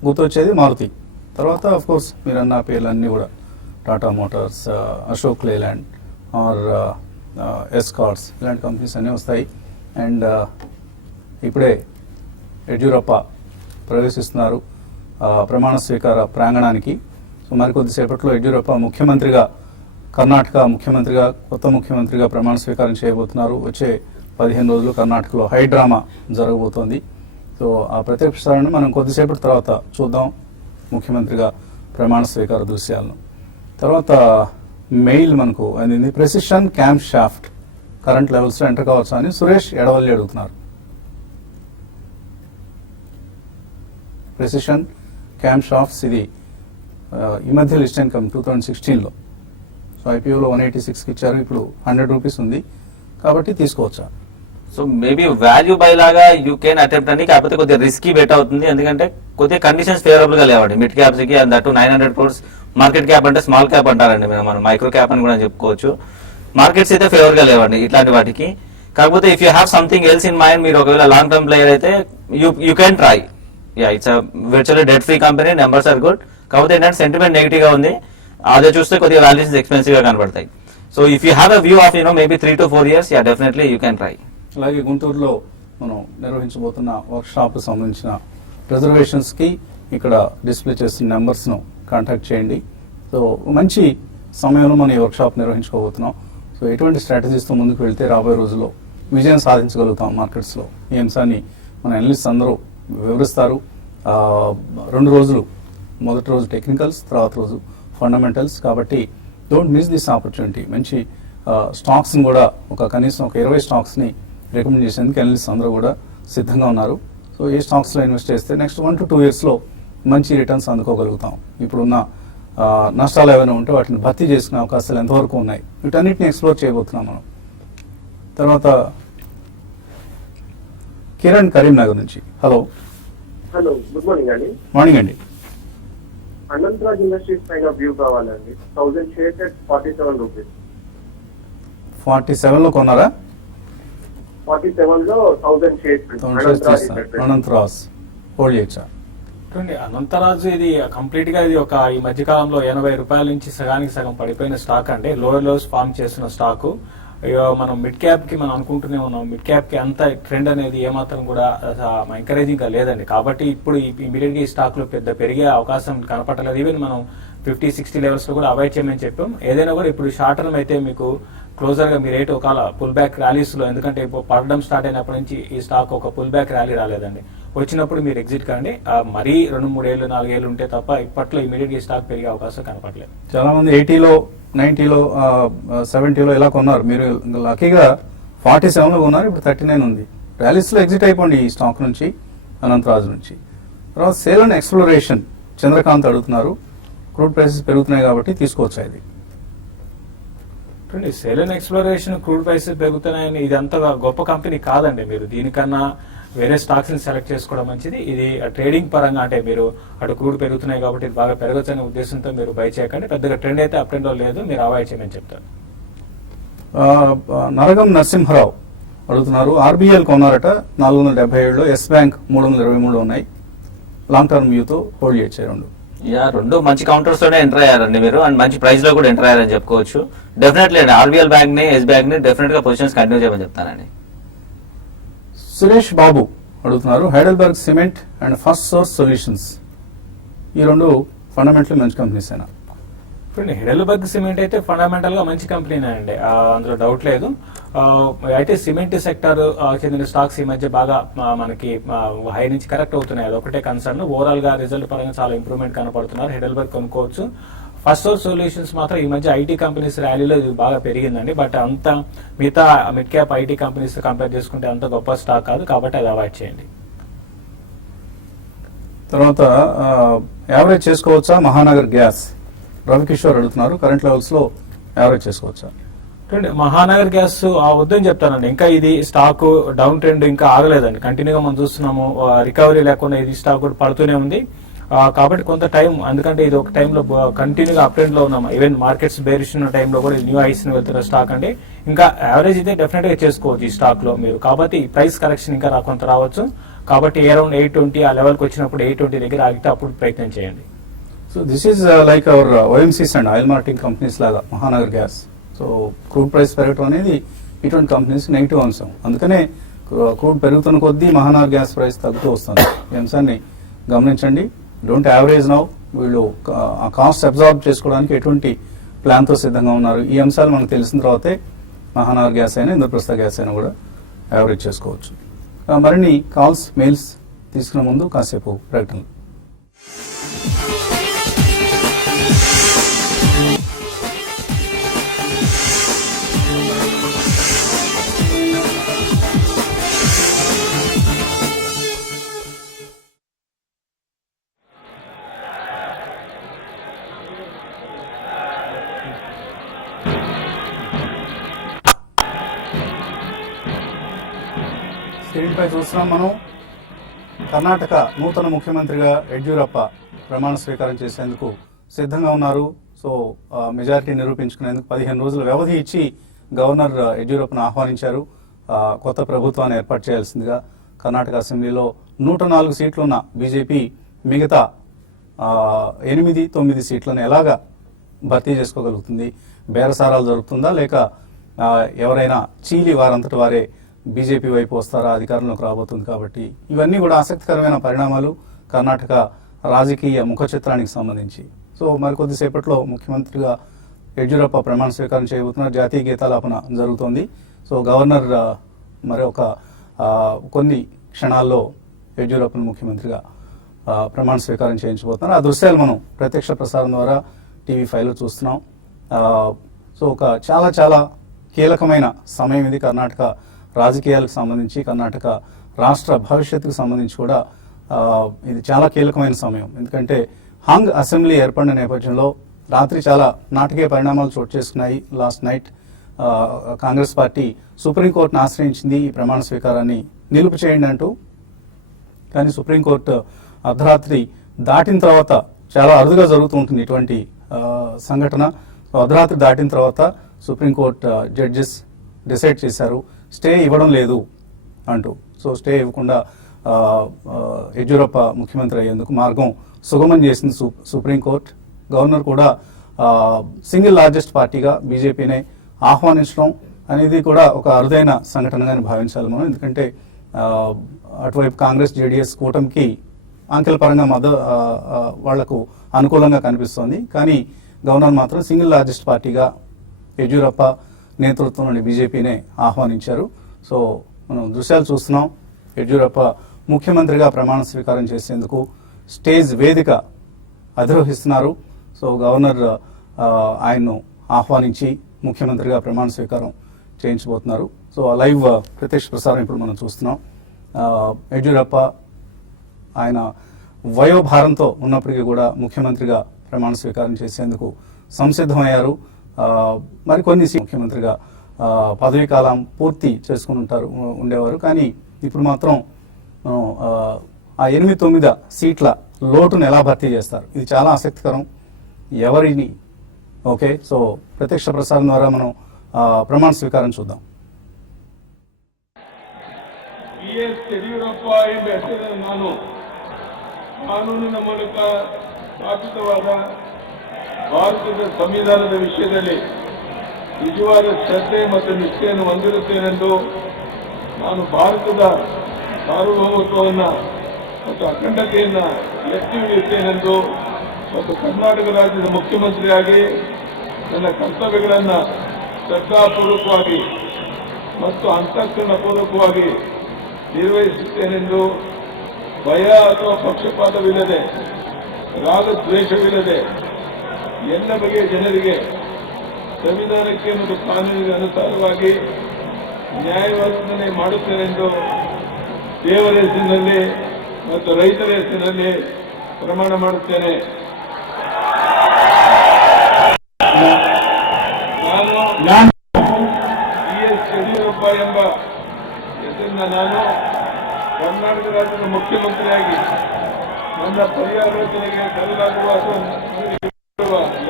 గుర్తొచ్చేది మారుతి. తర్వాత ఆఫ్ కోర్స్ మీరు అన్న పేర్లు అన్నీ కూడా Tata Motors, Ashok Leyland or Escorts ఇలాంటి కంపెనీస్ అన్నీ వస్తాయి. అండ్ ఇప్పుడే యడ్యూరప్ప ప్రవేశిస్తున్నారు ప్రమాణ స్వీకార ప్రాంగణానికి. సో మరికొద్దిసేపట్లో యడ్యూరప్ప ముఖ్యమంత్రిగా, కర్ణాటక ముఖ్యమంత్రిగా, కొత్త ముఖ్యమంత్రిగా ప్రమాణ స్వీకారం చేయబోతున్నారు. వచ్చే 15 రోజులు కర్ణాటకలో హై డ్రామా జరగబోతోంది. సో ఆ ప్రత్యక్ష ప్రసారాన్ని మనం కొద్దిసేపటి తర్వాత చూద్దాం, ముఖ్యమంత్రిగా ప్రమాణ స్వీకార దృశ్యాలను. తర్వాత మెయిల్ మనకు అందింది. ప్రెసిషన్ క్యాంప్ షాఫ్ట్ కరెంట్ లెవెల్స్లో ఎంటర్ కావచ్చు అని సురేష్ ఎడవల్లి అడుగుతున్నారు. ప్రెసిషన్ క్యాంప్ షాఫ్ట్స్ ఇది ఈ మధ్య లిస్ట్ ఇన్కమ్ 2016లో. సో IPOలో 186కి ఇచ్చారు, ఇప్పుడు 100 రూపీస్ ఉంది కాబట్టి తీసుకోవచ్చా? సో మేబీ వాల్యూ బై లాగా యూ కెన్ అటెంప్ట్ అని, కాకపోతే కొద్దిగా రిస్కీ బెట్ అవుతుంది. ఎందుకంటే కొద్దిగా కండిషన్స్ ఫేవరబుల్ గా లేవండి మిడ్ క్యాప్స్ కి. And that 900 crores market cap అంటే స్మాల్ క్యాప్ అంటారండి, మనం మైక్రో క్యాప్ అని కూడా చెప్పుకోవచ్చు. మార్కెట్స్ అయితే ఫేవర్ గా లేవండి ఇట్లాంటి వాటికి. కాకపోతే if you have something else in mind, మీరు ఒకవేళ లాంగ్ టర్మ్ ప్లేయర్ అయితే you can try. Yeah, it's virtually debt free company, numbers are good. కాకపోతే ఏంటంటే సెంటిమెంట్ నెగిటివ్ గా ఉంది, అదే చూస్తే కొద్దిగా వాల్యూస్ ఎక్స్పెన్సివ్ గా కనబడతాయి. So if you have a view of maybe 3 to 4 years, yeah definitely you can try. అలాగే గుంటూరులో మనం నిర్వహించబోతున్న వర్క్షాప్కు సంబంధించిన రిజర్వేషన్స్కి ఇక్కడ డిస్ప్లే చేసిన నెంబర్స్ను కాంటాక్ట్ చేయండి. సో మంచి సమయంలో మనం ఈ వర్క్షాప్ నిర్వహించుకోబోతున్నాం. సో ఎటువంటి స్ట్రాటజీస్తో ముందుకు వెళ్తే రాబోయే రోజుల్లో విజయం సాధించగలుగుతాం మార్కెట్స్లో, ఈ అంశాన్ని మన అనలిస్ట్స్ అందరూ వివరిస్తారు. 2 రోజులు, మొదటి రోజు టెక్నికల్స్, తర్వాత రోజు ఫండమెంటల్స్. కాబట్టి డోంట్ మిస్ దిస్ ఆపర్చునిటీ. మంచి స్టాక్స్ని కూడా కనీసం ఒక 20 స్టాక్స్ని రికమెండ్ చేసేందుకు అనలిస్ట్స్ అందరూ కూడా సిద్ధంగా ఉన్నారు. సో ఏ స్టాక్స్లో ఇన్వెస్ట్ చేస్తే నెక్స్ట్ 1 to 2 yearsలో మంచి రిటర్న్స్ అందుకోగలుగుతాం. ఇప్పుడున్న నష్టాలు ఏమైనా ఉంటే వాటిని భర్తీ చేసుకునే అవకాశాలు ఎంతవరకు ఉన్నాయి, వీటన్నిటిని ఎక్స్ప్లోర్ చేయబోతున్నాం మనం. తర్వాత కిరణ్ కరీంనగర్ నుంచి. హలో హలో, గుడ్ మార్నింగ్ అండి. మార్నింగ్ అండి. అనంతరాజ్ ఇండస్ట్రీస్ పైన వ్యూ కావాలండి. 1000 shares at 47 rupees. 47లో కొన్నారా? 47లో 1000 shares. అనంతరాజ్ హోల్డ్ చేయొచ్చా? చూడండి, అనంతరాజు ఇది కంప్లీట్ గా ఇది ఈ మధ్య కాలంలో 80 రూపాయల నుంచి సగానికి సగం పడిపోయిన స్టాక్ అండి. లోయర్ లోస్ ఫామ్ చేస్తున్న స్టాక్. మనం మిడ్ క్యాప్ కి మనం అనుకుంటూనే ఉన్నాం, మిడ్ క్యాప్ కి అంత ట్రెండ్ అనేది ఏమాత్రం కూడా ఎంకరేజింగ్ గా లేదండి. కాబట్టి ఇప్పుడు ఇమీడియట్ గా ఈ స్టాక్ లో పెద్ద పెరిగే అవకాశం కనపడలేదు. ఈవెన్ మనం 50-60 లెవెల్స్ లో కూడా అవాయిడ్ చేయమని చెప్పాం. ఏదైనా కూడా ఇప్పుడు షార్ట్ టర్మ్ అయితే మీకు క్లోజర్ గా మీ రేట్ ఒక పుల్ బ్యాక్ ర్యాలీస్ లో, ఎందుకంటే ఇప్పుడు పడడం స్టార్ట్ అయినప్పటి నుంచి ఈ స్టాక్ ఒక పుల్ బ్యాక్ ర్యాలీ రాలేదండి. వచ్చినప్పుడు మీరు ఎగ్జిట్ కండి. మరీ 2-3 ఏళ్ళు 4 ఏళ్ళు ఉంటే తప్ప ఇప్పట్లో ఇమీడియట్ గా స్టాక్ పెరిగే అవకాశం కనపడలేదు. చాలా మంది 80లో 90లో 70లో ఇలా కొన్నారు. మీరు లక్కీగా 47లో కొన్నారు, ఇప్పుడు 39 ఉంది. ర్యాలీస్లో ఎగ్జిట్ అయిపోండి ఈ స్టాక్ నుంచి, అనంతరాజు నుంచి. తర్వాత సేల్ అండ్ ఎక్స్ప్లోరేషన్ చంద్రకాంత్ అడుగుతున్నారు. క్రూడ్ ప్రైసెస్ పెరుగుతున్నాయి కాబట్టి తీసుకోవచ్చు ఇది. Sale and exploration crude prices పెరుగుతున్నాయని ఇది అంత గొప్ప కంపెనీ కాదండి. మీరు దీనికన్నా వేరే స్టాక్స్ ని సెలెక్ట్ చేసుకోవడం మంచిది. ఇది ట్రేడింగ్ పరంగా అంటే మీరు అటు క్రూడ్ పెరుగుతున్నాయి కాబట్టి ఇది బాగా పెరగచ్చు అనే ఉద్దేశంతో మీరు బై చేయకండి. పెద్దగా ట్రెండ్ అయితే అప్ ట్రెండ్ లేదు, మీరు అవాయిడ్ చేయమని చెప్తారు. నరగం నరసింహరావు అడుగుతున్నారు, ఆర్బీఎల్ కొన్నారట 477లో, ఎస్ బ్యాంక్ 323 ఉన్నాయి, లాంగ్ టర్మ్ వ్యూతో హోల్డ్ చేయొచ్చు రెండు. యా, రెండు మంచి కౌంటర్స్ తోనే ఎంటర్ అయ్యారండి మీరు, అండ్ మంచి ప్రైస్ లో కూడా ఎంటర్ అయ్యారని చెప్పుకోవచ్చు. డెఫినెట్లీ అండి ఆర్బీఎల్ బ్యాంక్ ని, ఎస్ బ్యాంక్ ని డెఫినెట్ గా పొజిషన్స్ కంటిన్యూ చేయమని చెప్తానండి. సురేష్ బాబు అడుగుతున్నారు, Heidelberg cement and first source solutions ఈ రెండు ఫండమెంటల్ మంచి కంపెనీస్ అయినా. హైడెల్బర్గ్ సిమెంట్ అయితే ఫండమెంటల్ గా మంచి కంపెనీనే అండి, అందులో డౌట్ లేదు. అయితే సిమెంట్ సెక్టర్ చెందిన స్టాక్స్ ఈ మధ్య బాగా మనకి హై నుంచి కరెక్ట్ అవుతున్నాయి, అదొకటే కన్సర్న్. ఓవరాల్ గా రిజల్ట్ పరంగా చాలా ఇంప్రూవ్మెంట్ కనపడుతున్నారు, హైడెల్బర్గ్ కొనుక్కోవచ్చు. ఫస్ట్ సోర్స్ సొల్యూషన్స్ మాత్రం ఈ మధ్య ఐటీ కంపెనీస్ ర్యాలీలో ఇది బాగా పెరిగిందండి, బట్ అంత మిగతా mid cap IT companies compare చేసుకుంటే అంత గొప్ప స్టాక్ కాదు, కాబట్టి అది అవాయిడ్ చేయండి. తర్వాత యావరేజ్ చేసుకోవచ్చా మహానగర్ గ్యాస్, రవికిషోర్ అడుగుతున్నారు, కరెంట్ లెవెల్స్ లో యావరేజ్ చేసుకోవచ్చా? మహానగర్ గ్యాస్ వద్దని చెప్తానండి. ఇంకా ఇది స్టాక్ డౌన్ ట్రెండ్ ఇంకా ఆగలేదండి, కంటిన్యూగా మనం చూస్తున్నాము, రికవరీ లేకుండా ఇది స్టాక్ కూడా పడుతూనే ఉంది. కాబట్టి కొంత టైం, ఎందుకంటే ఇది ఒక టైంలో కంటిన్యూగా అప్ ట్రెండ్ లో ఉన్నాము. ఈవెన్ మార్కెట్స్ బేరిష్ ఉన్న టైంలో కూడా న్యూ హైస్ వెళ్తున్న స్టాక్ అండి. ఇంకా యావరేజ్ అయితే డెఫినెట్ గా చేసుకోవచ్చు ఈ స్టాక్ లో మీరు. కాబట్టి ప్రైస్ కరెక్షన్ ఇంకా కొంత రావచ్చు, కాబట్టి అరౌండ్ 820 ఆ లెవెల్కి వచ్చినప్పుడు 820 దగ్గర ఆగితే అప్పుడు ప్రయత్నం చేయండి. So this is like our OMCs and oil marketing companies లాగా Mahanagar gas. So crude price పెరగటం అనేది ఇటువంటి కంపెనీస్ నెగిటివ్ అంశం, అందుకనే క్రూడ్ పెరుగుతున్న కొద్దీ మహానగర్ గ్యాస్ ప్రైస్ తగ్గుతూ వస్తుంది. ఈ అంశాన్ని గమనించండి. డోంట్ యావరేజ్ నౌ, వీళ్ళు ఆ కాస్ట్ అబ్జార్బ్ చేసుకోవడానికి ఎటువంటి ప్లాన్తో సిద్ధంగా ఉన్నారు, ఈ అంశాలు మనకు తెలిసిన తర్వాతే మహానగర్ గ్యాస్ అయినా ఇంద్రప్రస్థ గ్యాస్ అయినా కూడా యావరేజ్ చేసుకోవచ్చు. మరిన్ని కాల్స్ మెయిల్స్ తీసుకునే ముందు కాసేపు ప్రకటనలు. స్క్రీన్పై చూస్తున్నాం మనం, కర్ణాటక నూతన ముఖ్యమంత్రిగా యడ్యూరప్ప ప్రమాణ స్వీకారం చేసేందుకు సిద్ధంగా ఉన్నారు. సో మెజారిటీ నిరూపించుకునేందుకు 15 రోజుల వ్యవధి ఇచ్చి గవర్నర్ యడ్యూరప్పను ఆహ్వానించారు. కొత్త ప్రభుత్వాన్ని ఏర్పాటు చేయాల్సిందిగా. కర్ణాటక అసెంబ్లీలో 104 సీట్లున్న బీజేపీ మిగతా 8-9 సీట్లను ఎలాగా భర్తీ చేసుకోగలుగుతుంది? బేరసారాలు జరుగుతుందా, లేక ఎవరైనా చీలి వారంతటి వారే బీజేపీ వైపు వస్తారా, అధికారంలోకి రాబోతుంది? కాబట్టి ఇవన్నీ కూడా ఆసక్తికరమైన పరిణామాలు కర్ణాటక రాజకీయ ముఖ చిత్రానికి సంబంధించి. సో మరికొద్దిసేపట్లో ముఖ్యమంత్రిగా యడ్యూరప్ప ప్రమాణ స్వీకారం చేయబోతున్నారు. జాతీయ గీతాలాపన జరుగుతోంది. సో గవర్నర్ మరొక కొన్ని క్షణాల్లో యడ్యూరప్పను ముఖ్యమంత్రిగా ప్రమాణ స్వీకారం చేయించబోతున్నారు. ఆ దృశ్యాలు మనం ప్రత్యక్ష ప్రసారం ద్వారా టీవీ5లో చూస్తున్నాం. సో ఒక చాలా చాలా కీలకమైన సమయం ఇది కర్ణాటక రాజకీయాలకు సంబంధించి, కర్ణాటక రాష్ట్ర భవిష్యత్తుకు సంబంధించి కూడా ఇది చాలా కీలకమైన సమయం. ఎందుకంటే హాంగ్ అసెంబ్లీ ఏర్పడిన నేపథ్యంలో రాత్రి చాలా నాటకీయ పరిణామాలు చోటు చేసుకున్నాయి. లాస్ట్ నైట్ కాంగ్రెస్ పార్టీ సుప్రీంకోర్టును ఆశ్రయించింది ఈ ప్రమాణ స్వీకారాన్ని నిలుపు చేయండి అంటూ. కానీ సుప్రీంకోర్టు అర్ధరాత్రి దాటిన తర్వాత, చాలా అరుదుగా జరుగుతూ ఉంటుంది ఇటువంటి సంఘటన, అర్ధరాత్రి దాటిన తర్వాత సుప్రీంకోర్టు జడ్జెస్ డిసైడ్ చేశారు స్టే ఇవ్వడం లేదు అంటూ. సో స్టే ఇవ్వకుండా యడ్యూరప్ప ముఖ్యమంత్రి అయ్యేందుకు మార్గం సుగమం చేసింది సుప్రీంకోర్టు. గవర్నర్ కూడా సింగిల్ లార్జెస్ట్ పార్టీగా బీజేపీనే ఆహ్వానించడం అనేది కూడా ఒక అరుదైన సంఘటనగానే భావించాలి మనం. ఎందుకంటే అటువైపు కాంగ్రెస్ జేడీఎస్ కూటమికి అంకెల పరంగా వాళ్లకు అనుకూలంగా కనిపిస్తోంది. కానీ గవర్నర్ మాత్రం సింగిల్ లార్జెస్ట్ పార్టీగా యడ్యూరప్ప నేతృత్వంలోని బీజేపీనే ఆహ్వానించారు. సో మనం దృశ్యాలు చూస్తున్నాం. యడ్యూరప్ప ముఖ్యమంత్రిగా ప్రమాణ స్వీకారం చేసేందుకు స్టేజ్ వేదిక అధిరోహిస్తున్నారు. సో గవర్నర్ ఆయన్ను ఆహ్వానించి ముఖ్యమంత్రిగా ప్రమాణ స్వీకారం చేయించబోతున్నారు. సో ఆ లైవ్ ప్రత్యక్ష ప్రసారం ఇప్పుడు మనం చూస్తున్నాం. యడ్యూరప్ప ఆయన వయోభారంతో ఉన్నప్పటికీ కూడా ముఖ్యమంత్రిగా ప్రమాణ స్వీకారం చేసేందుకు సంసిద్ధమయ్యారు. మరికొన్ని ముఖ్యమంత్రిగా పదవీ కాలం పూర్తి చేసుకుని ఉండేవారు. కానీ ఇప్పుడు మాత్రం ఆ 8-9 సీట్ల లోటును ఎలా భర్తీ చేస్తారు, ఇది చాలా ఆసక్తికరం. ఎవరిని ఓకే, సో ప్రత్యక్ష ప్రసారం ద్వారా మనం ప్రమాణ స్వీకారం చూద్దాం. ಯಡಿಯೂರಪ್ಪ ಎಂಬ ಹೆಸರನ್ನು ನಾನು ಕಾನೂನಿನ ಮೂಲಕ ಸ್ಥಾಪಿತವಾದ ಭಾರತದ ಸಂವಿಧಾನದ ವಿಷಯದಲ್ಲಿ ನಿಜವಾದ ಶ್ರದ್ಧೆ ಮತ್ತು ನಿಷ್ಠೆಯನ್ನು ಹೊಂದಿರುತ್ತೇನೆಂದು, ನಾನು ಭಾರತದ ಸಾರ್ವಭೌಮತ್ವವನ್ನು ಮತ್ತು ಅಖಂಡತೆಯನ್ನು ಎತ್ತಿ ಹಿಡಿಯುತ್ತೇನೆಂದು ಮತ್ತು ಕರ್ನಾಟಕ ರಾಜ್ಯದ ಮುಖ್ಯಮಂತ್ರಿಯಾಗಿ ನನ್ನ ಕರ್ತವ್ಯಗಳನ್ನು ಶ್ರದ್ಧಾಪೂರ್ವಕವಾಗಿ ಮತ್ತು ಅಂತಃಕರಣಪೂರ್ವಕವಾಗಿ ನಿರ್ವಹಿಸುತ್ತೇನೆಂದು ಭಯ ಅಥವಾ ಪಕ್ಷಪಾತವಿಲ್ಲದೆ, ರಾಗದ್ವೇಷವಿಲ್ಲದೆ ಎಲ್ಲ ಬಗೆಯ ಜನರಿಗೆ ಸಂವಿಧಾನಕ್ಕೆ ಮತ್ತು ಕಾನೂನಿಗೆ ಅನುಸಾರವಾಗಿ ನ್ಯಾಯವರ್ಧನೆ ಮಾಡುತ್ತೇನೆಂದು ದೇವರ ಹೆಸರಿನಲ್ಲಿ ಮತ್ತು ರೈತರ ಹೆಸರಿನಲ್ಲಿ ಪ್ರಮಾಣ ಮಾಡುತ್ತೇನೆ. ನಾನು ಬಿಎಸ್ ಯಡಿಯೂರಪ್ಪ ಎಂಬ ಹೆಸರಿನ ನಾನು ಕರ್ನಾಟಕ ರಾಜ್ಯದ ಮುಖ್ಯಮಂತ್ರಿಯಾಗಿ ನನ್ನ ಪರ್ಯಾಲೋಚನೆಗೆ ತರಲಾಗುವ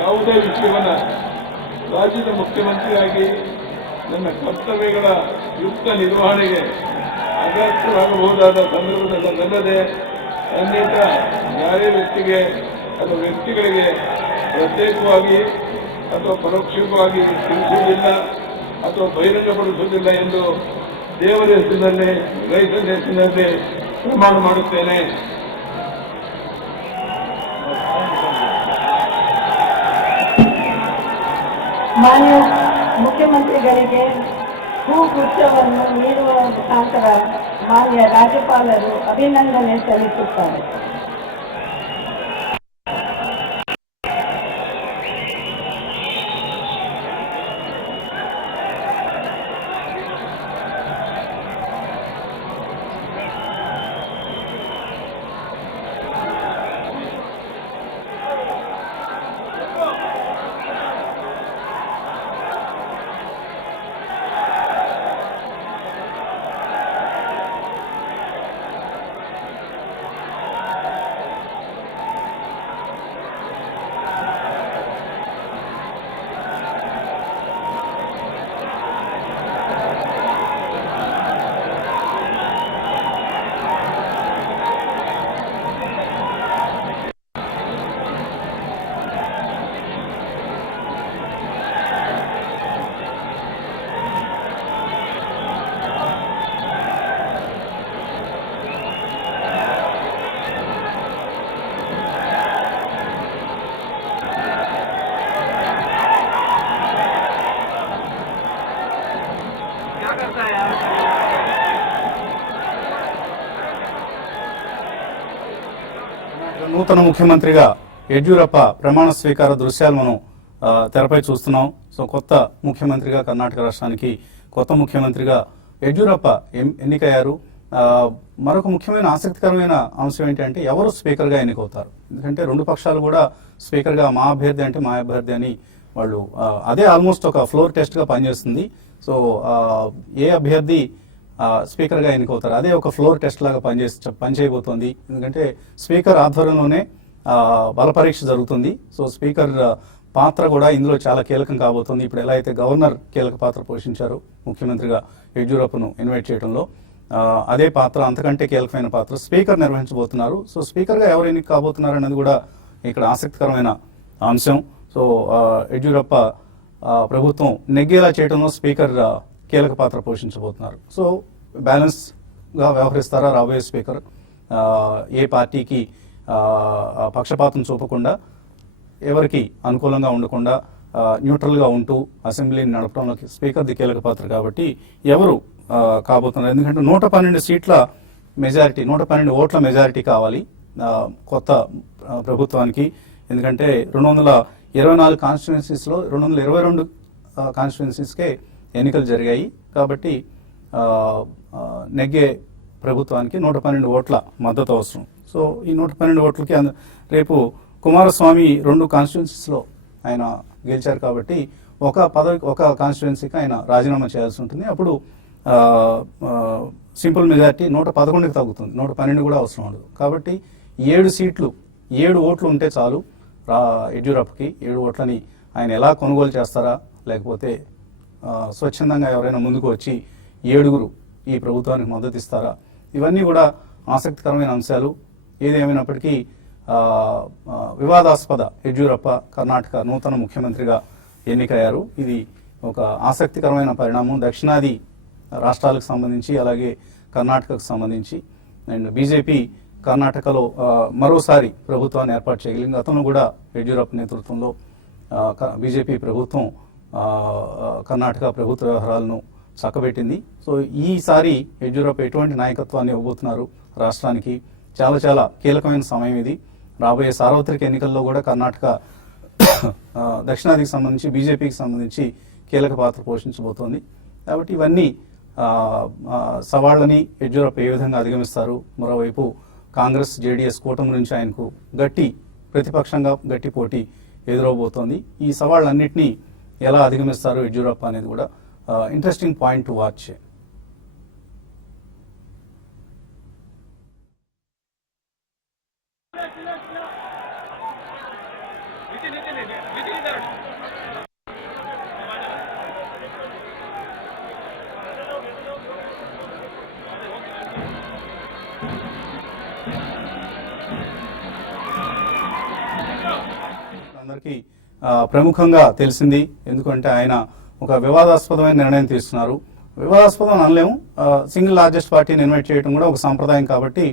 ಯಾವುದೇ ವಿಷಯವನ್ನು ರಾಜ್ಯದ ಮುಖ್ಯಮಂತ್ರಿಯಾಗಿ ನನ್ನ ಕರ್ತವ್ಯಗಳ ಯುಕ್ತ ನಿರ್ವಹಣೆಗೆ ಅಗತ್ಯವಾಗಬಹುದಾದ ಸಂದರ್ಭದಲ್ಲದೆ ಅನ್ಯತ ಯಾರೇ ವ್ಯಕ್ತಿಗೆ ಅಥವಾ ವ್ಯಕ್ತಿಗಳಿಗೆ ಪ್ರತ್ಯೇಕವಾಗಿ ಅಥವಾ ಪರೋಕ್ಷವಾಗಿ ತಿಳಿಸುವುದಿಲ್ಲ ಅಥವಾ ಬಹಿರಂಗಪಡಿಸುವುದಿಲ್ಲ ಎಂದು ದೇವರ ಹೆಸರಿನಲ್ಲಿ, ರೈತರ ಹೆಸರಿನಲ್ಲಿ ಪ್ರಮಾಣ ಮಾಡುತ್ತೇನೆ. ಮಾನ್ಯ ಮುಖ್ಯಮಂತ್ರಿಗಳಿಗೆ ಹೂಗುಚ್ಛವನ್ನು ನೀಡುವ ಮುಖಾಂತರ ಮಾನ್ಯ ರಾಜ್ಯಪಾಲರು ಅಭಿನಂದನೆ ಸಲ್ಲಿಸುತ್ತಾರೆ. నూతన ముఖ్యమంత్రిగా యడ్యూరప్ప ప్రమాణ స్వీకార దృశ్యాలు మనం తెరపై చూస్తున్నాం. సో కొత్త ముఖ్యమంత్రిగా కర్ణాటక రాష్ట్రానికి కొత్త ముఖ్యమంత్రిగా యడ్యూరప్ప ఎన్నికయ్యారు. మరొక ముఖ్యమైన ఆసక్తికరమైన అంశం ఏంటంటే ఎవరు స్పీకర్గా ఎన్నికవుతారు. ఎందుకంటే రెండు పక్షాలు కూడా స్పీకర్గా మా అభ్యర్థి అంటే మా అభ్యర్థి అని వాళ్ళు అదే ఆల్మోస్ట్ ఒక ఫ్లోర్ టెస్ట్గా పనిచేస్తుంది. సో ఏ అభ్యర్థి స్పీకర్గా ఎన్నికవుతారు అదే ఒక ఫ్లోర్ టెస్ట్ లాగా పనిచేయబోతోంది. ఎందుకంటే స్పీకర్ ఆధ్వర్యంలోనే బల పరీక్ష జరుగుతుంది. సో స్పీకర్ పాత్ర కూడా ఇందులో చాలా కీలకం కాబోతుంది. ఇప్పుడు ఎలా అయితే గవర్నర్ కీలక పాత్ర పోషించారు ముఖ్యమంత్రిగా యడ్యూరప్పను ఇన్వైట్ చేయడంలో, అదే పాత్ర అంతకంటే కీలకమైన పాత్ర స్పీకర్ నిర్వహించబోతున్నారు. సో స్పీకర్గా ఎవరు ఎన్నిక కాబోతున్నారు అన్నది కూడా ఇక్కడ ఆసక్తికరమైన అంశం. సో యడ్యూరప్ప ప్రభుత్వం నెగ్గేలా చేయడంలో స్పీకర్ కీలక పాత్ర పోషించబోతున్నారు. సో బ్యాలెన్స్గా వ్యవహరిస్తారా రాబోయే స్పీకర్, ఏ పార్టీకి పక్షపాతం చూపకుండా ఎవరికి అనుకూలంగా ఉండకుండా న్యూట్రల్గా ఉంటూ అసెంబ్లీని నడపడంలో స్పీకర్ది కీలక పాత్ర కాబట్టి ఎవరు కాబోతున్నారు. ఎందుకంటే 112 సీట్ల మెజారిటీ, 112 ఓట్ల మెజారిటీ కావాలి కొత్త ప్రభుత్వానికి. ఎందుకంటే 224 కాన్స్టిట్యుయెన్సీస్లో 222 కాన్స్టిట్యుయెన్సీస్కే ఎన్నికలు జరిగాయి. కాబట్టి నెగ్గే ప్రభుత్వానికి 112 ఓట్ల మద్దతు అవసరం. సో ఈ 112 ఓట్లకి రేపు కుమారస్వామి 2 కాన్స్టిట్యున్సీస్లో ఆయన గెలిచారు కాబట్టి ఒక కాన్స్టిట్యున్సీకి ఆయన రాజీనామా చేయాల్సి ఉంటుంది. అప్పుడు సింపుల్ మెజార్టీ 111కి తగ్గుతుంది, 112 కూడా అవసరం ఉండదు. కాబట్టి 7 సీట్లు 7 ఓట్లు ఉంటే చాలు యడ్యూరప్పకి. 7 ఓట్లని ఆయన ఎలా కొనుగోలు చేస్తారా, లేకపోతే స్వచ్ఛందంగా ఎవరైనా ముందుకు వచ్చి 7 ఈ ప్రభుత్వానికి మద్దతు ఇస్తారా, ఇవన్నీ కూడా ఆసక్తికరమైన అంశాలు. ఏదేమైనప్పటికీ వివాదాస్పద యడ్యూరప్ప కర్ణాటక నూతన ముఖ్యమంత్రిగా ఎన్నికయ్యారు. ఇది ఒక ఆసక్తికరమైన పరిణామం దక్షిణాది రాష్ట్రాలకు సంబంధించి, అలాగే కర్ణాటకకు సంబంధించి. అండ్ బీజేపీ కర్ణాటకలో మరోసారి ప్రభుత్వాన్ని ఏర్పాటు చేయగలిగింది. గతంలో కూడా యడ్యూరప్ప నేతృత్వంలో బీజేపీ ప్రభుత్వం కర్ణాటక ప్రభుత్వ వ్యవహారాలను చక్కబెట్టింది. సో ఈసారి యడ్యూరప్ప ఎటువంటి నాయకత్వాన్ని ఇవ్వబోతున్నారు రాష్ట్రానికి, చాలా కీలకమైన సమయం ఇది. రాబోయే సార్వత్రిక ఎన్నికల్లో కూడా కర్ణాటక దక్షిణాదికి సంబంధించి బీజేపీకి సంబంధించి కీలక పాత్ర పోషించబోతోంది. కాబట్టి ఇవన్నీ సవాళ్లని యడ్యూరప్ప ఏ విధంగా అధిగమిస్తారు, మరోవైపు కాంగ్రెస్ జేడీఎస్ కూటమి నుంచి ఆయనకు ప్రతిపక్షంగా గట్టి పోటీ ఎదురవబోతోంది. ఈ సవాళ్ళన్నింటినీ ఎలా అధిగమిస్తారు యడ్యూరప్ప అనేది కూడా ఇంట్రెస్టింగ్ పాయింట్ టు వాచ్. అందరికీ ప్రముఖంగా తెలిసింది, ఎందుకంటే ఆయన ఒక వివాదాస్పదమైన నిర్ణయం తీసుకున్నారు. వివాదాస్పదం అనలేము, సింగిల్ లార్జెస్ట్ పార్టీని ఇన్వైట్ చేయడం కూడా ఒక సాంప్రదాయం కాబట్టి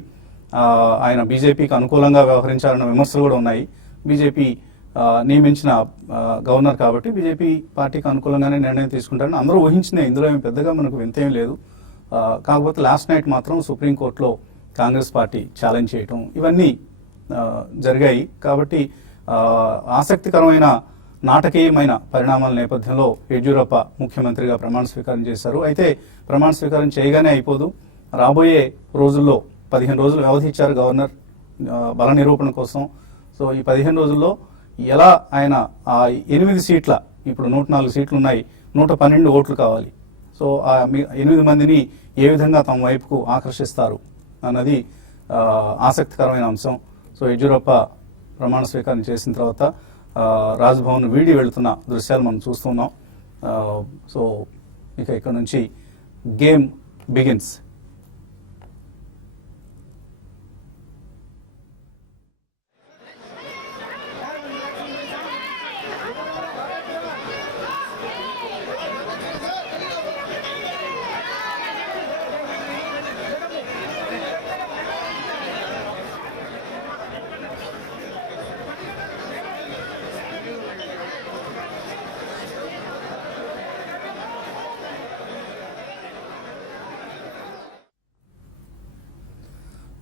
ఆయన బీజేపీకి అనుకూలంగా వ్యవహరించాలన్న విమర్శలు కూడా ఉన్నాయి. బీజేపీ నియమించిన గవర్నర్ కాబట్టి బీజేపీ పార్టీకి అనుకూలంగానే నిర్ణయం తీసుకుంటారని అందరూ ఊహించిందే, ఇందులో ఏం పెద్దగా మనకు వింతేం లేదు. కాకపోతే లాస్ట్ నైట్ మాత్రం సుప్రీంకోర్టులో కాంగ్రెస్ పార్టీ ఛాలెంజ్ చేయటం ఇవన్నీ జరిగాయి. కాబట్టి ఆసక్తికరమైన నాటకీయమైన పరిణామాల నేపథ్యంలో యడ్యూరప్ప ముఖ్యమంత్రిగా ప్రమాణ స్వీకారం చేశారు. అయితే ప్రమాణ స్వీకారం చేయగానే అయిపోదు, రాబోయే రోజుల్లో 15 రోజులు వ్యవధి ఇచ్చారు గవర్నర్ బల నిరూపణ కోసం. సో ఈ 15 రోజుల్లో ఎలా ఆయన 8 సీట్ల, ఇప్పుడు 104 సీట్లు ఉన్నాయి, 112 ఓట్లు కావాలి. సో ఆ 8 మందిని ఏ విధంగా తమ వైపుకు ఆకర్షిస్తారు అన్నది ఆసక్తికరమైన అంశం. సో యడ్యూరప్ప ప్రమాణ స్వీకారం చేసిన తర్వాత రాజ్భవన్ వీడి వెళుతున్న దృశ్యాలు మనం చూస్తున్నాం. సో ఇక ఇక్కడ నుంచి గేమ్ బిగిన్స్.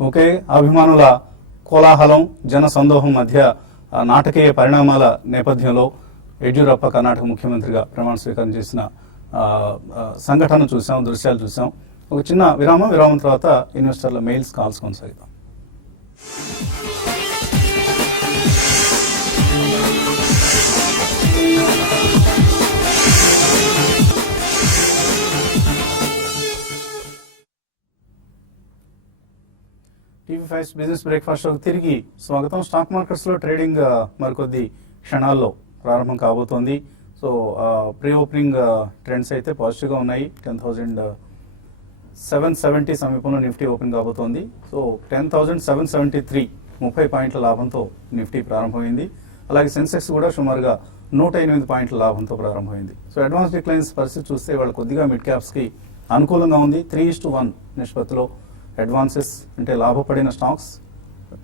ఓకే, అభిమానుల కోలాహలం, జన సందోహం మధ్య నాటకీయ పరిణామాల నేపథ్యంలో యడ్యూరప్ప కర్ణాటక ముఖ్యమంత్రిగా ప్రమాణ స్వీకారం చేసిన సంఘటన చూసాం, దృశ్యాలు చూసాం. ఒక చిన్న విరామం తర్వాత ఇన్వెస్టర్ల మెయిల్స్ కాల్స్ కొనసాగుతాం. టీవీ5 బిజినెస్ బ్రేక్ఫాస్ట్ తిరిగి స్వాగతం. స్టాక్ మార్కెట్స్ లో ట్రేడింగ్ మరికొద్ది క్షణాల్లో ప్రారంభం కాబోతోంది. సో ప్రీ ఓపెనింగ్ ట్రెండ్స్ అయితే పాజిటివ్ గా ఉన్నాయి. 10,770 సమీపంలో నిఫ్టీ ఓపెన్ కాబోతోంది. సో 10,773 30 పాయింట్ల లాభంతో నిఫ్టీ ప్రారంభమైంది. అలాగే సెన్సెక్స్ కూడా సుమారుగా 108 పాయింట్ల లాభంతో ప్రారంభమైంది. సో అడ్వాన్స్ డిక్లైన్స్ పరిస్థితి చూస్తే వాళ్ళు కొద్దిగా మిడ్ క్యాప్స్ కి అనుకూలంగా ఉంది. 3:1 నిష్పత్తిలో అడ్వాన్సెస్ అంటే లాభపడిన స్టాక్స్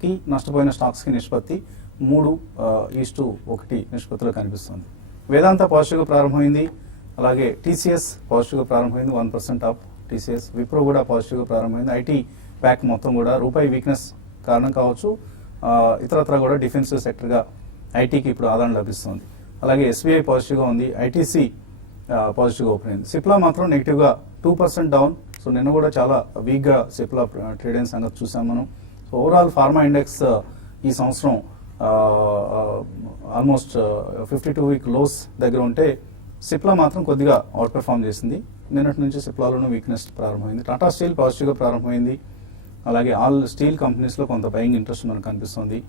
కి నష్టపోయిన స్టాక్స్ కి నిష్పత్తి 3:1 నిష్పత్తిలో కనిపిస్తుంది. వేదాంత పాజిటివ్గా ప్రారంభమైంది. అలాగే టీసీఎస్ పాజిటివ్గా ప్రారంభమైంది, 1% అప్ టీసీఎస్. విప్రో కూడా పాజిటివ్గా ప్రారంభమైంది. ఐటీ ప్యాక్ మొత్తం కూడా రూపాయి వీక్నెస్ కారణం కావచ్చు, ఇతరత్ర కూడా డిఫెన్సివ్ సెక్టర్గా ఐటీకి ఇప్పుడు ఆదరణ లభిస్తుంది. అలాగే ఎస్బీఐ పాజిటివ్గా ఉంది. ఐటీసీ పాజిటివ్గా ఓపెన్ అయింది. సిప్లా మాత్రం నెగిటివ్గా 2% డౌన్. సో నిన్న కూడా చాలా వీక్గా సిప్లా ట్రేడ్ అయిన సంగతి చూసాం మనం. సో ఓవరాల్ ఫార్మా ఇండెక్స్ ఈ సంవత్సరం ఆల్మోస్ట్ 52-week లోస్ దగ్గర ఉంటే సిప్లా మాత్రం కొద్దిగా అవుట్ పెర్ఫామ్ చేసింది. నిన్నటి నుంచి సిప్లాలోనూ వీక్నెస్ ప్రారంభమైంది. టాటా స్టీల్ పాజిటివ్గా ప్రారంభమైంది. అలాగే ఆల్ స్టీల్ కంపెనీస్లో కొంత బయింగ్ ఇంట్రెస్ట్ మనకు కనిపిస్తుంది.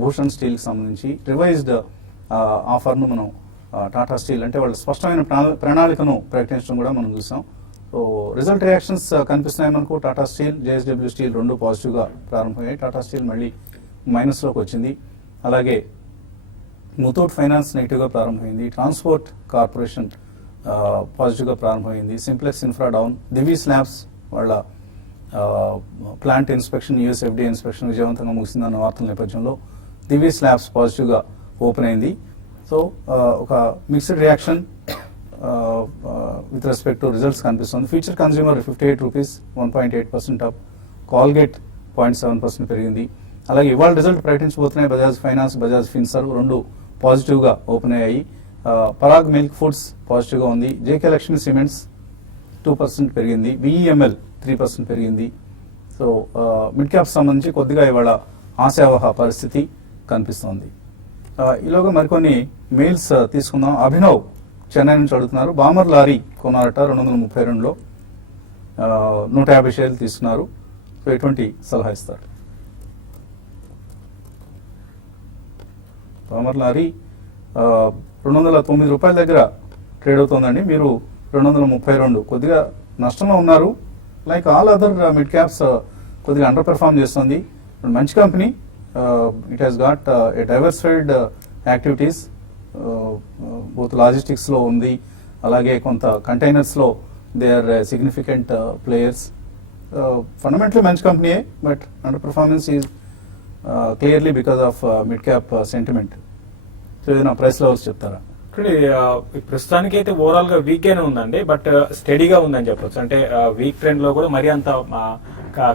భూషణ్ స్టీల్కి సంబంధించి రివైజ్డ్ ఆఫర్ను మనం టాటా స్టీల్ అంటే వాళ్ళు స్పష్టమైన ప్రణాళికను ప్రకటించడం కూడా మనం చూసాం. సో రిజల్ట్ రియాక్షన్స్ కనిపిస్తున్నాయి మనకు. టాటా స్టీల్, జేఎస్డబ్ల్యూ స్టీల్ రెండు పాజిటివ్గా ప్రారంభమయ్యాయి. టాటా స్టీల్ మళ్ళీ మైనస్లోకి వచ్చింది. అలాగే ముతూట్ ఫైనాన్స్ నెగిటివ్గా ప్రారంభమైంది. ట్రాన్స్పోర్ట్ కార్పొరేషన్ పాజిటివ్గా ప్రారంభమైంది. Simplex infra down. Divi's labs వాళ్ళ plant inspection, US FDA inspection విజయవంతంగా ముగిసిందన్న వార్తల నేపథ్యంలో దివీస్ ల్యాబ్స్ పాజిటివ్గా ఓపెన్ అయింది. సో ఒక mixed reaction with respect to results కనిపిస్తుంది. Future consumer 58 rupees 1.8% up. Colgate 0.7% పెరిగింది. అలాగే ఇవాళ రిజల్ట్ ప్రకటించబోతున్నాయి బజాజ్ ఫైనాన్స్, బజాజ్ ఫిన్సర్వ్ రెండు పాజిటివ్గా ఓపెన్ అయ్యాయి. పరాగ్ మిల్క్ ఫుడ్స్ పాజిటివ్గా ఉంది. జేకే లక్ష్మీ సిమెంట్స్ 2% పెరిగింది. BEML 3% పెరిగింది. సో మిడ్ క్యాప్స్ సంబంధించి కొద్దిగా ఇవాళ ఆశావహ పరిస్థితి కనిపిస్తోంది. ఈలోగా మరికొన్ని మెయిల్స్ తీసుకుందాం. అభినవ్ చెన్నై నుంచి అడుగుతున్నారు. బామర్ లారీ కొన్నారట 232లో 150 షేర్లు తీసుకున్నారు. సో ఎటువంటి సలహా ఇస్తారు? బామర్ లారీ 209 రూపాయల దగ్గర ట్రేడ్ అవుతుందండి. మీరు 232 కొద్దిగా నష్టంలో ఉన్నారు. Like all other mid caps కొద్దిగా అండర్ పెర్ఫామ్ చేస్తుంది. మంచి company. It has got a diversified activities. Both లాజిస్టిక్స్లో ఉంది, అలాగే కొంత కంటైనర్స్లో they are significant players. Fundamentally మంచి కంపెనీయే, but underperformance is clearly because of mid cap sentiment. So ఏదైనా ప్రైస్ లెవెల్స్ చెప్తారా? ప్రస్తుతానికి అయితే ఓవరాల్ గా వీక్ గానే ఉందండి, బట్ స్టడీగా ఉందని చెప్పొచ్చు. అంటే వీక్ ట్రెండ్ లో కూడా మరీ అంత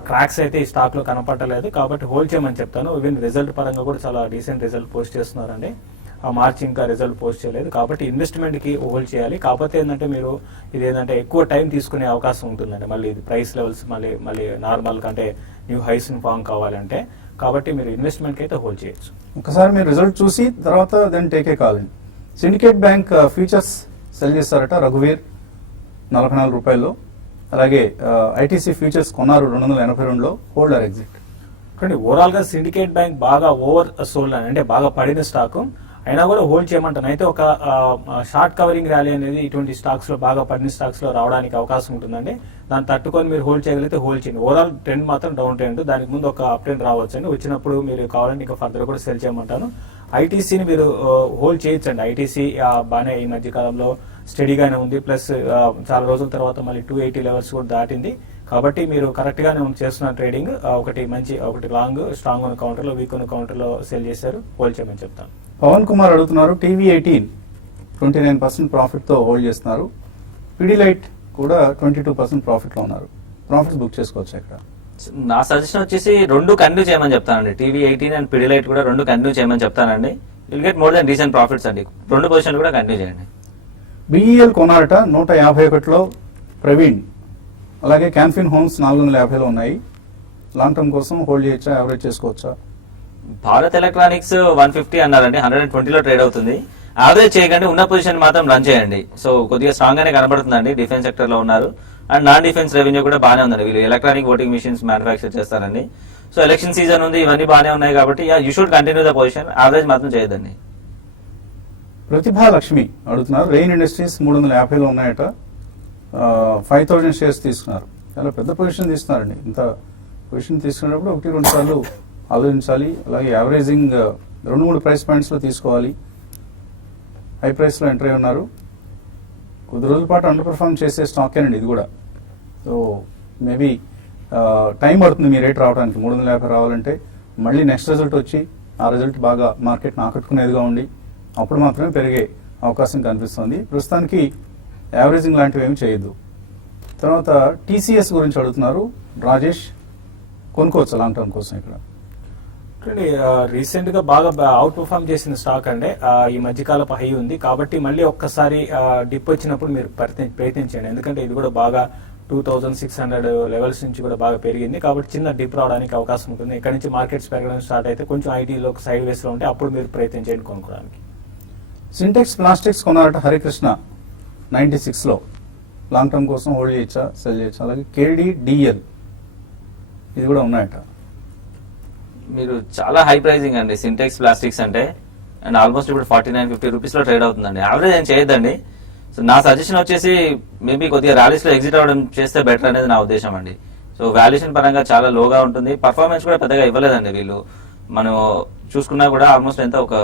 క్రాక్స్ అయితే ఈ స్టాక్ లో కనపడలేదు, కాబట్టి హోల్డ్ చేయమని చెప్తాను. ఈవెన్ రిజల్ట్ పరంగా కూడా చాలా డీసెంట్ రిజల్ట్ పోస్ట్ చేస్తున్నారండి. మార్చ్ ఇంకా రిజల్ట్ పోస్ట్ చేయలేదు, కాబట్టి ఇన్వెస్ట్మెంట్ కి హోల్డ్ చేయాలి. కాకపోతే ఏంటంటే మీరు ఇది ఏంటంటే ఎక్కువ టైం తీసుకునే అవకాశం ఉంటుందండి. మళ్ళీ ఇది ప్రైస్ లెవెల్స్ మళ్ళీ నార్మల్ కంటే న్యూ హైస్ ఫామ్ కావాలంటే, కాబట్టి మీరు ఇన్వెస్ట్మెంట్ కి అయితే హోల్డ్ చేయొచ్చు. ఒకసారి మీరు రిజల్ట్ చూసి తర్వాత then take a call. Syndicate Bank futures sell చేస్తారట రఘువీర్ 44 రూపాయల్లో. అలాగే ఐటీసీ ఫ్యూచర్స్ కొన్నారు 282లో. Hold or exit? కానీ ఓవరాల్ గా సిండికేట్ బ్యాంక్ బాగా ఓవర్ సోల్డ్ అంటే బాగా పడిన స్టాక్ అయినా కూడా హోల్డ్ చేయమంటాను. అయితే ఒక షార్ట్ కవరింగ్ ర్యాలీ అనేది ఇటువంటి స్టాక్స్ లో బాగా పడిన స్టాక్స్ లో రావడానికి అవకాశం ఉంటుందండి. దాన్ని తట్టుకొని మీరు హోల్డ్ చేయగలిగితే హోల్డ్ చేయండి. ఓవరాల్ ట్రెండ్ మాత్రం డౌన్ ట్రెండ్. దానికి ముందు ఒక అప్ ట్రెండ్ రావచ్చు అండి. వచ్చినప్పుడు మీరు కావాలంటే ఇంకా ఫర్దర్ కూడా సెల్ చేయమంటాను. ఐటీసీని మీరు హోల్డ్ చేయొచ్చండి. ఐటీసీ బాగానే ఈ మధ్య కాలంలో స్టడీగానే ఉంది. ప్లస్ చాలా రోజుల తర్వాత మళ్ళీ 280 లెవెల్స్ కూడా దాటింది. కాబట్టి మీరు కరెక్ట్ గానే చేస్తున్న ట్రేడింగ్. ఒకటి లాంగ్ స్ట్రాంగ్ ఉన్న కౌంటర్ లో, వీక్ ఉన్న కౌంటర్ లో సెల్ చేశారు. హోల్డ్ చేయమని చెప్తాను. పవన్ కుమార్ అడుగుతున్నారు. TV18 29% ప్రాఫిట్ తో హోల్డ్ చేస్తున్నారు. పిడిలైట్ కూడా 22% ప్రాఫిట్ లో ఉన్నారు. ప్రాఫిట్స్ బుక్ చేసుకోవచ్చు ఇక్కడ. నా సజెషన్ వచ్చేసి రెండు కంటిన్యూ చేయమని చెప్తానండి. TV18 అండ్ పిడిలైట్ కూడా రెండు కంటిన్యూ చేయమని చెప్తానండి. Will get more than decent profits అండి. రెండు పొజిషన్లు కూడా కంటిన్యూ చేయండి. BEL కొన్నారట 151లో ప్రవీణ్. అలాగే క్యాన్ఫిన్ హోమ్స్ 450లో ఉన్నాయి. లాంగ్ టర్మ్ కోసం హోల్డ్ చేయొచ్చా, యావరేజ్ చేసుకోవచ్చా? భారత్ ఎలక్ట్రానిక్స్ 150 అన్నారండి, 120లో ట్రేడ్ అవుతుంది. యావరేజ్ చేయకండి, ఉన్న పొజిషన్ మాత్రం రన్ చేయండి. సో కొద్దిగా స్ట్రాంగ్ గానే కనబడుతుందండి. డిఫెన్స్ సెక్టర్ లో ఉన్నారు అండ్ నాన్ డిఫెన్స్ రెవెన్యూ కూడా బాగానే ఉందండి. వీళ్ళు ఎలక్ట్రానిక్ ఓటింగ్ మిషన్స్ మ్యానుఫ్యాక్చర్ చేస్తారండి. సో ఎలక్షన్ సీజన్ ఉంది, ఇవన్నీ బాగానే ఉన్నాయి కాబట్టి you should continue the position. Average మాత్రం చేయొద్దండి. ప్రతిభా లక్ష్మి అడుగుతున్నారు. రెయిన్ ఇండస్ట్రీస్ 350లో ఉన్నాయట. 5000 షేర్స్ తీసుకున్నారు. చాలా పెద్ద పొజిషన్ తీసుకున్నారండి. ఇంత పొజిషన్ తీసుకున్నప్పుడు 1-2 సార్లు ఆలోచించాలి. అలాగే యావరేజింగ్ 2-3 ప్రైస్ పాయింట్స్లో తీసుకోవాలి. హై ప్రైస్లో ఎంటర్ అయి ఉన్నారు. కొద్ది రోజుల పాటు అండర్ పర్ఫార్మ్ చేసే స్టాకేనండి ఇది కూడా. సో మేబీ టైం పడుతుంది మీ రేట్ రావడానికి. 350 రావాలంటే మళ్ళీ నెక్స్ట్ రిజల్ట్ వచ్చి ఆ రిజల్ట్ బాగా మార్కెట్ని ఆకట్టుకునేదిగా ఉండి అప్పుడు మాత్రమే పెరిగే అవకాశం కనిపిస్తుంది. ప్రస్తుతానికి యావరేజింగ్ లాంటివి ఏమి చేయొద్దు. తర్వాత TCS గురించి అడుగుతున్నారు రాజేష్. కొనుక్కోవచ్చు లాంగ్ టర్మ్ కోసం ఇక్కడ? రీసెంట్ గా బాగా అవుట్ పర్ఫార్మ్ చేసిన స్టాక్ అండి. ఈ మధ్యకాలపు హై ఉంది కాబట్టి మళ్ళీ ఒక్కసారి డిప్ వచ్చినప్పుడు మీరు ప్రయత్నించండి. ఎందుకంటే ఇది కూడా బాగా 2600 లెవెల్స్ నుంచి కూడా బాగా పెరిగింది. కాబట్టి చిన్న డిప్ రావడానికి అవకాశం ఉంటుంది. ఇక్కడ నుంచి మార్కెట్స్ పెరగడం స్టార్ట్ అయితే కొంచెం ఐటీలో సైడ్ వేస్లో ఉంటే అప్పుడు మీరు ప్రయత్నం చేయండి కొనుక్కోవడానికి. సింటెక్స్ ప్లాస్టిక్స్ కొన్నారట హరికృష్ణ 96లో. లాంగ్ టర్మ్ కోసం హోల్డ్ చేయొచ్చా, సెల్ చేయొచ్చా? అలాగే KDDL ఇది కూడా ఉన్నాయట. మీరు చాలా హై ప్రైజింగ్ అండి సింటెక్స్ ప్లాస్టిక్స్ అంటే, అండ్ ఆల్మోస్ట్ ఇప్పుడు 49-50 రూపీస్లో ట్రేడ్ అవుతుందండి. యావరేజ్ ఏం చేయొద్దండి. సో నా సజెషన్ వచ్చేసి మేబీ కొద్దిగా ర్యాలీస్లో ఎగ్జిట్ అవ్వడం చేస్తే బెటర్ అనేది నా ఉద్దేశం అండి. సో వాల్యుయేషన్ పరంగా చాలా లోగా ఉంటుంది, పర్ఫార్మెన్స్ కూడా పెద్దగా ఇవ్వలేదండి వీళ్ళు. మనం చూసుకున్నా కూడా ఆల్మోస్ట్ ఎంత ఒక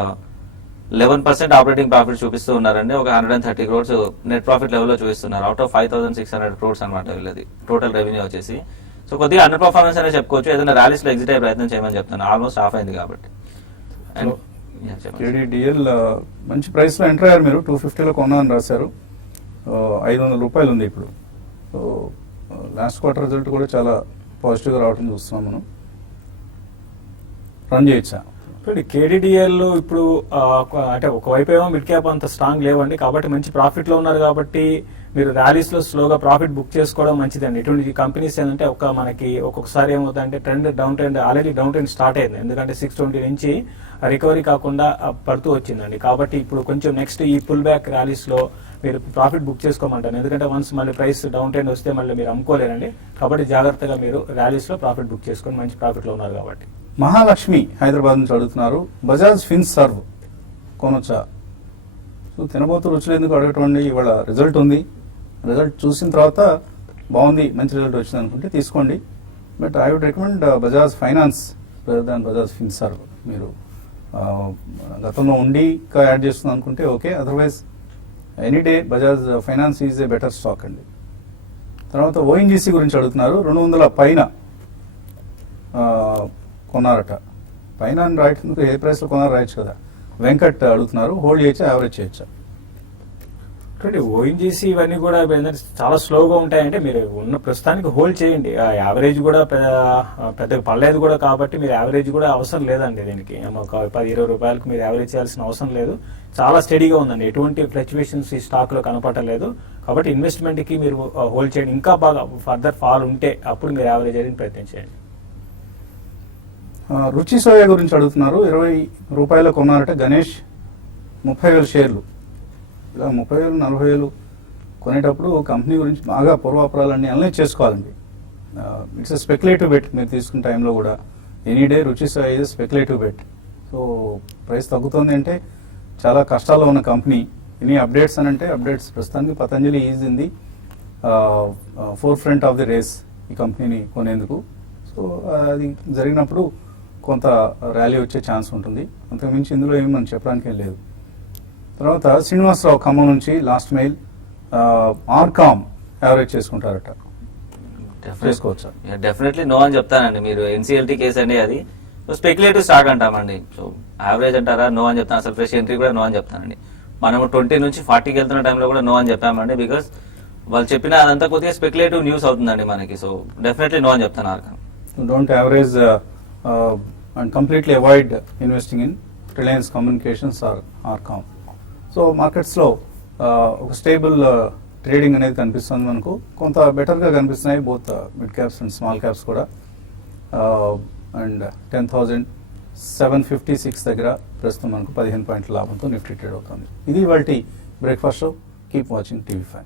11% ఆపరేటింగ్ ప్రాఫిట్ చూపిస్తూ ఉన్నారండి. ఒక 130 crores నెట్ ప్రాఫిట్ లెవెల్లో చూపిస్తున్నారు. అవుట్ ఆఫ్ 5600 crores అనమాట వీళ్ళది టోటల్ రెవెన్యూ వచ్చేసి. సో కొద్దిగా అండర్ పర్ఫార్మెన్స్ అనేది చెప్పుకోవచ్చు. ఏదైనా ర్యాలీస్లో ఎగ్జిట్ అయ్యే ప్రయత్నం చేయమని చెప్తాను. ఆల్మోస్ట్ ఆఫ్ అయింది కాబట్టి. అండ్ KDDL మంచి ప్రైస్లో ఎంటర్ అయ్యారు మీరు. 250లో కొన్నాను రాశారు. 500 రూపాయలు ఉంది ఇప్పుడు. సో లాస్ట్ క్వార్టర్ రిజల్ట్ కూడా చాలా పాజిటివ్గా రావడం చూస్తున్నాం మనం. రన్ చేయొచ్చా? KDDL ఇప్పుడు అంటే ఒకవైపు ఏమో మిడ్ క్యాప్ అంత స్ట్రాంగ్ లేవండి, కాబట్టి మంచి ప్రాఫిట్ లో ఉన్నారు. కాబట్టి మీరు ర్యాలీస్ లో స్లోగా ప్రాఫిట్ బుక్ చేసుకోవడం మంచిదండి. ఇటువంటి కంపెనీస్ ఏంటంటే మనకి ఒక్కొక్కసారి ఏమవుతుందంటే down trend already down trend start అయింది. ఎందుకంటే 620 నుంచి రికవరీ కాకుండా పడుతూ వచ్చిందండి. కాబట్టి ఇప్పుడు కొంచెం నెక్స్ట్ ఈ పుల్ బ్యాక్ ర్యాలీస్ లో మీరు ప్రాఫిట్ బుక్ చేసుకోమంటారు. ఎందుకంటే వన్స్ మళ్ళీ ప్రైస్ డౌన్ ట్రెండ్ వస్తే మళ్ళీ మీరు అమ్ముకోలేరండి. కాబట్టి జాగ్రత్తగా మీరు ర్యాలీస్ లో ప్రాఫిట్ బుక్ చేసుకొని మంచి ప్రాఫిట్ లో ఉన్నారు కాబట్టి. మహాలక్ష్మి హైదరాబాద్ నుంచి అడుగుతున్నారు, బజాజ్ ఫిన్సర్వ్ కొనొచ్చా? సో తినబోతు రుచులు ఎందుకు అడగటండి, ఇవాళ రిజల్ట్ ఉంది. రిజల్ట్ చూసిన తర్వాత బాగుంది, మంచి రిజల్ట్ వచ్చింది అనుకుంటే తీసుకోండి. But I would recommend Bajaj Finance rather than Bajaj Finserv. మీరు గతంలో ఉండి ఇంకా యాడ్ చేస్తుంది అనుకుంటే okay, otherwise any day Bajaj Finance is a better stock అండి. తర్వాత ONGC గురించి అడుగుతున్నారు, 200 పైన కొన్నారట. పైన అని రాయటందుకు ఏ ప్రైస్లో కొన్నారు రాయొచ్చు కదా. వెంకట్ అడుగుతున్నారు, హోల్డ్ చేయొచ్చా, యావరేజ్ చేయొచ్చా? ONGC ఇవన్నీ కూడా ఏంటంటే చాలా స్లోగా ఉంటాయంటే మీరు ఉన్న ప్రస్తుతానికి హోల్డ్ చేయండి. యావరేజ్ కూడా పెద్దగా పడలేదు కూడా, కాబట్టి మీరు యావరేజ్ కూడా అవసరం లేదండి. దీనికి ఒక 10-20 రూపాయలకు మీరు యావరేజ్ చేయాల్సిన అవసరం లేదు. చాలా స్టడీగా ఉందండి, ఎటువంటి ఫ్లక్చువేషన్స్ ఈ స్టాక్ లో కనపడలేదు. కాబట్టి ఇన్వెస్ట్మెంట్ కి మీరు హోల్డ్ చేయండి. ఇంకా బాగా ఫర్దర్ ఫాల్ ఉంటే అప్పుడు మీరు యావరేజ్ చేయడానికి ప్రయత్నం చేయండి. రుచి సోయా గురించి అడుగుతున్నారు, 20 రూపాయలు కొన్నారట గణేష్. 30,000 షేర్లు. ఇలా 30,000, 40,000 కొనేటప్పుడు కంపెనీ గురించి బాగా పూర్వాపరాలన్నీ అనలైజ్ చేసుకోవాలండి. It's a speculative bet. మీరు తీసుకున్న టైంలో కూడా any day Ruchi Soya is speculative bet. So price తగ్గుతుంది అంటే చాలా కష్టాల్లో ఉన్న కంపెనీ. ఎనీ అప్డేట్స్ అని అంటే అప్డేట్స్ ప్రస్తుతానికి Patanjali is in the forefront of the race ఈ కంపెనీని కొనేందుకు. సో అది జరిగినప్పుడు కొంత ర్యాలీ వచ్చే ఛాన్స్ ఉంటుంది. అంతకుమించి ఇందులో ఏమి మనం చెప్పడానికి ఏం లేదు. తర్వాత శ్రీనివాసరావు ఖమ్మం నుంచి లాస్ట్ మెయిల్, ఆర్కామ్ యావరేజ్ చేసుకుంటారట, చేసుకోవచ్చా? డెఫినెట్లీ నో అని చెప్తానండి. మీరు NCLT కేసు అండి, అది స్పెక్యులేటివ్ స్టాక్ అంటామండి. సో యావరేజ్ అంటారా, నో అని చెప్తాను. అసలు ఫ్రెష్ ఎంట్రీ కూడా నో అని చెప్తానండి. మనము 20 నుంచి 40కి వెళ్తున్న టైంలో కూడా నో అని చెప్పామండి. బికాస్ వాళ్ళు చెప్పిన అదంతా కొద్దిగా స్పెక్యులేటివ్ న్యూస్ అవుతుందండి మనకి. సో డెఫినెట్లీ నో అని చెప్తాను RCom. Don't average and completely avoid investing in Reliance Communications or Arcom. So మార్కెట్స్లో ఒక స్టేబుల్ ట్రేడింగ్ అనేది కనిపిస్తుంది మనకు. కొంత బెటర్గా కనిపిస్తున్నాయి both mid caps and small caps కూడా. అండ్ 10,756 దగ్గర ప్రస్తుతం మనకు 15 పాయింట్ల లాభంతో నిఫ్టీ ట్రేడ్ అవుతుంది. ఇది ఇవాల్టి breakfast show. Keep watching TV5.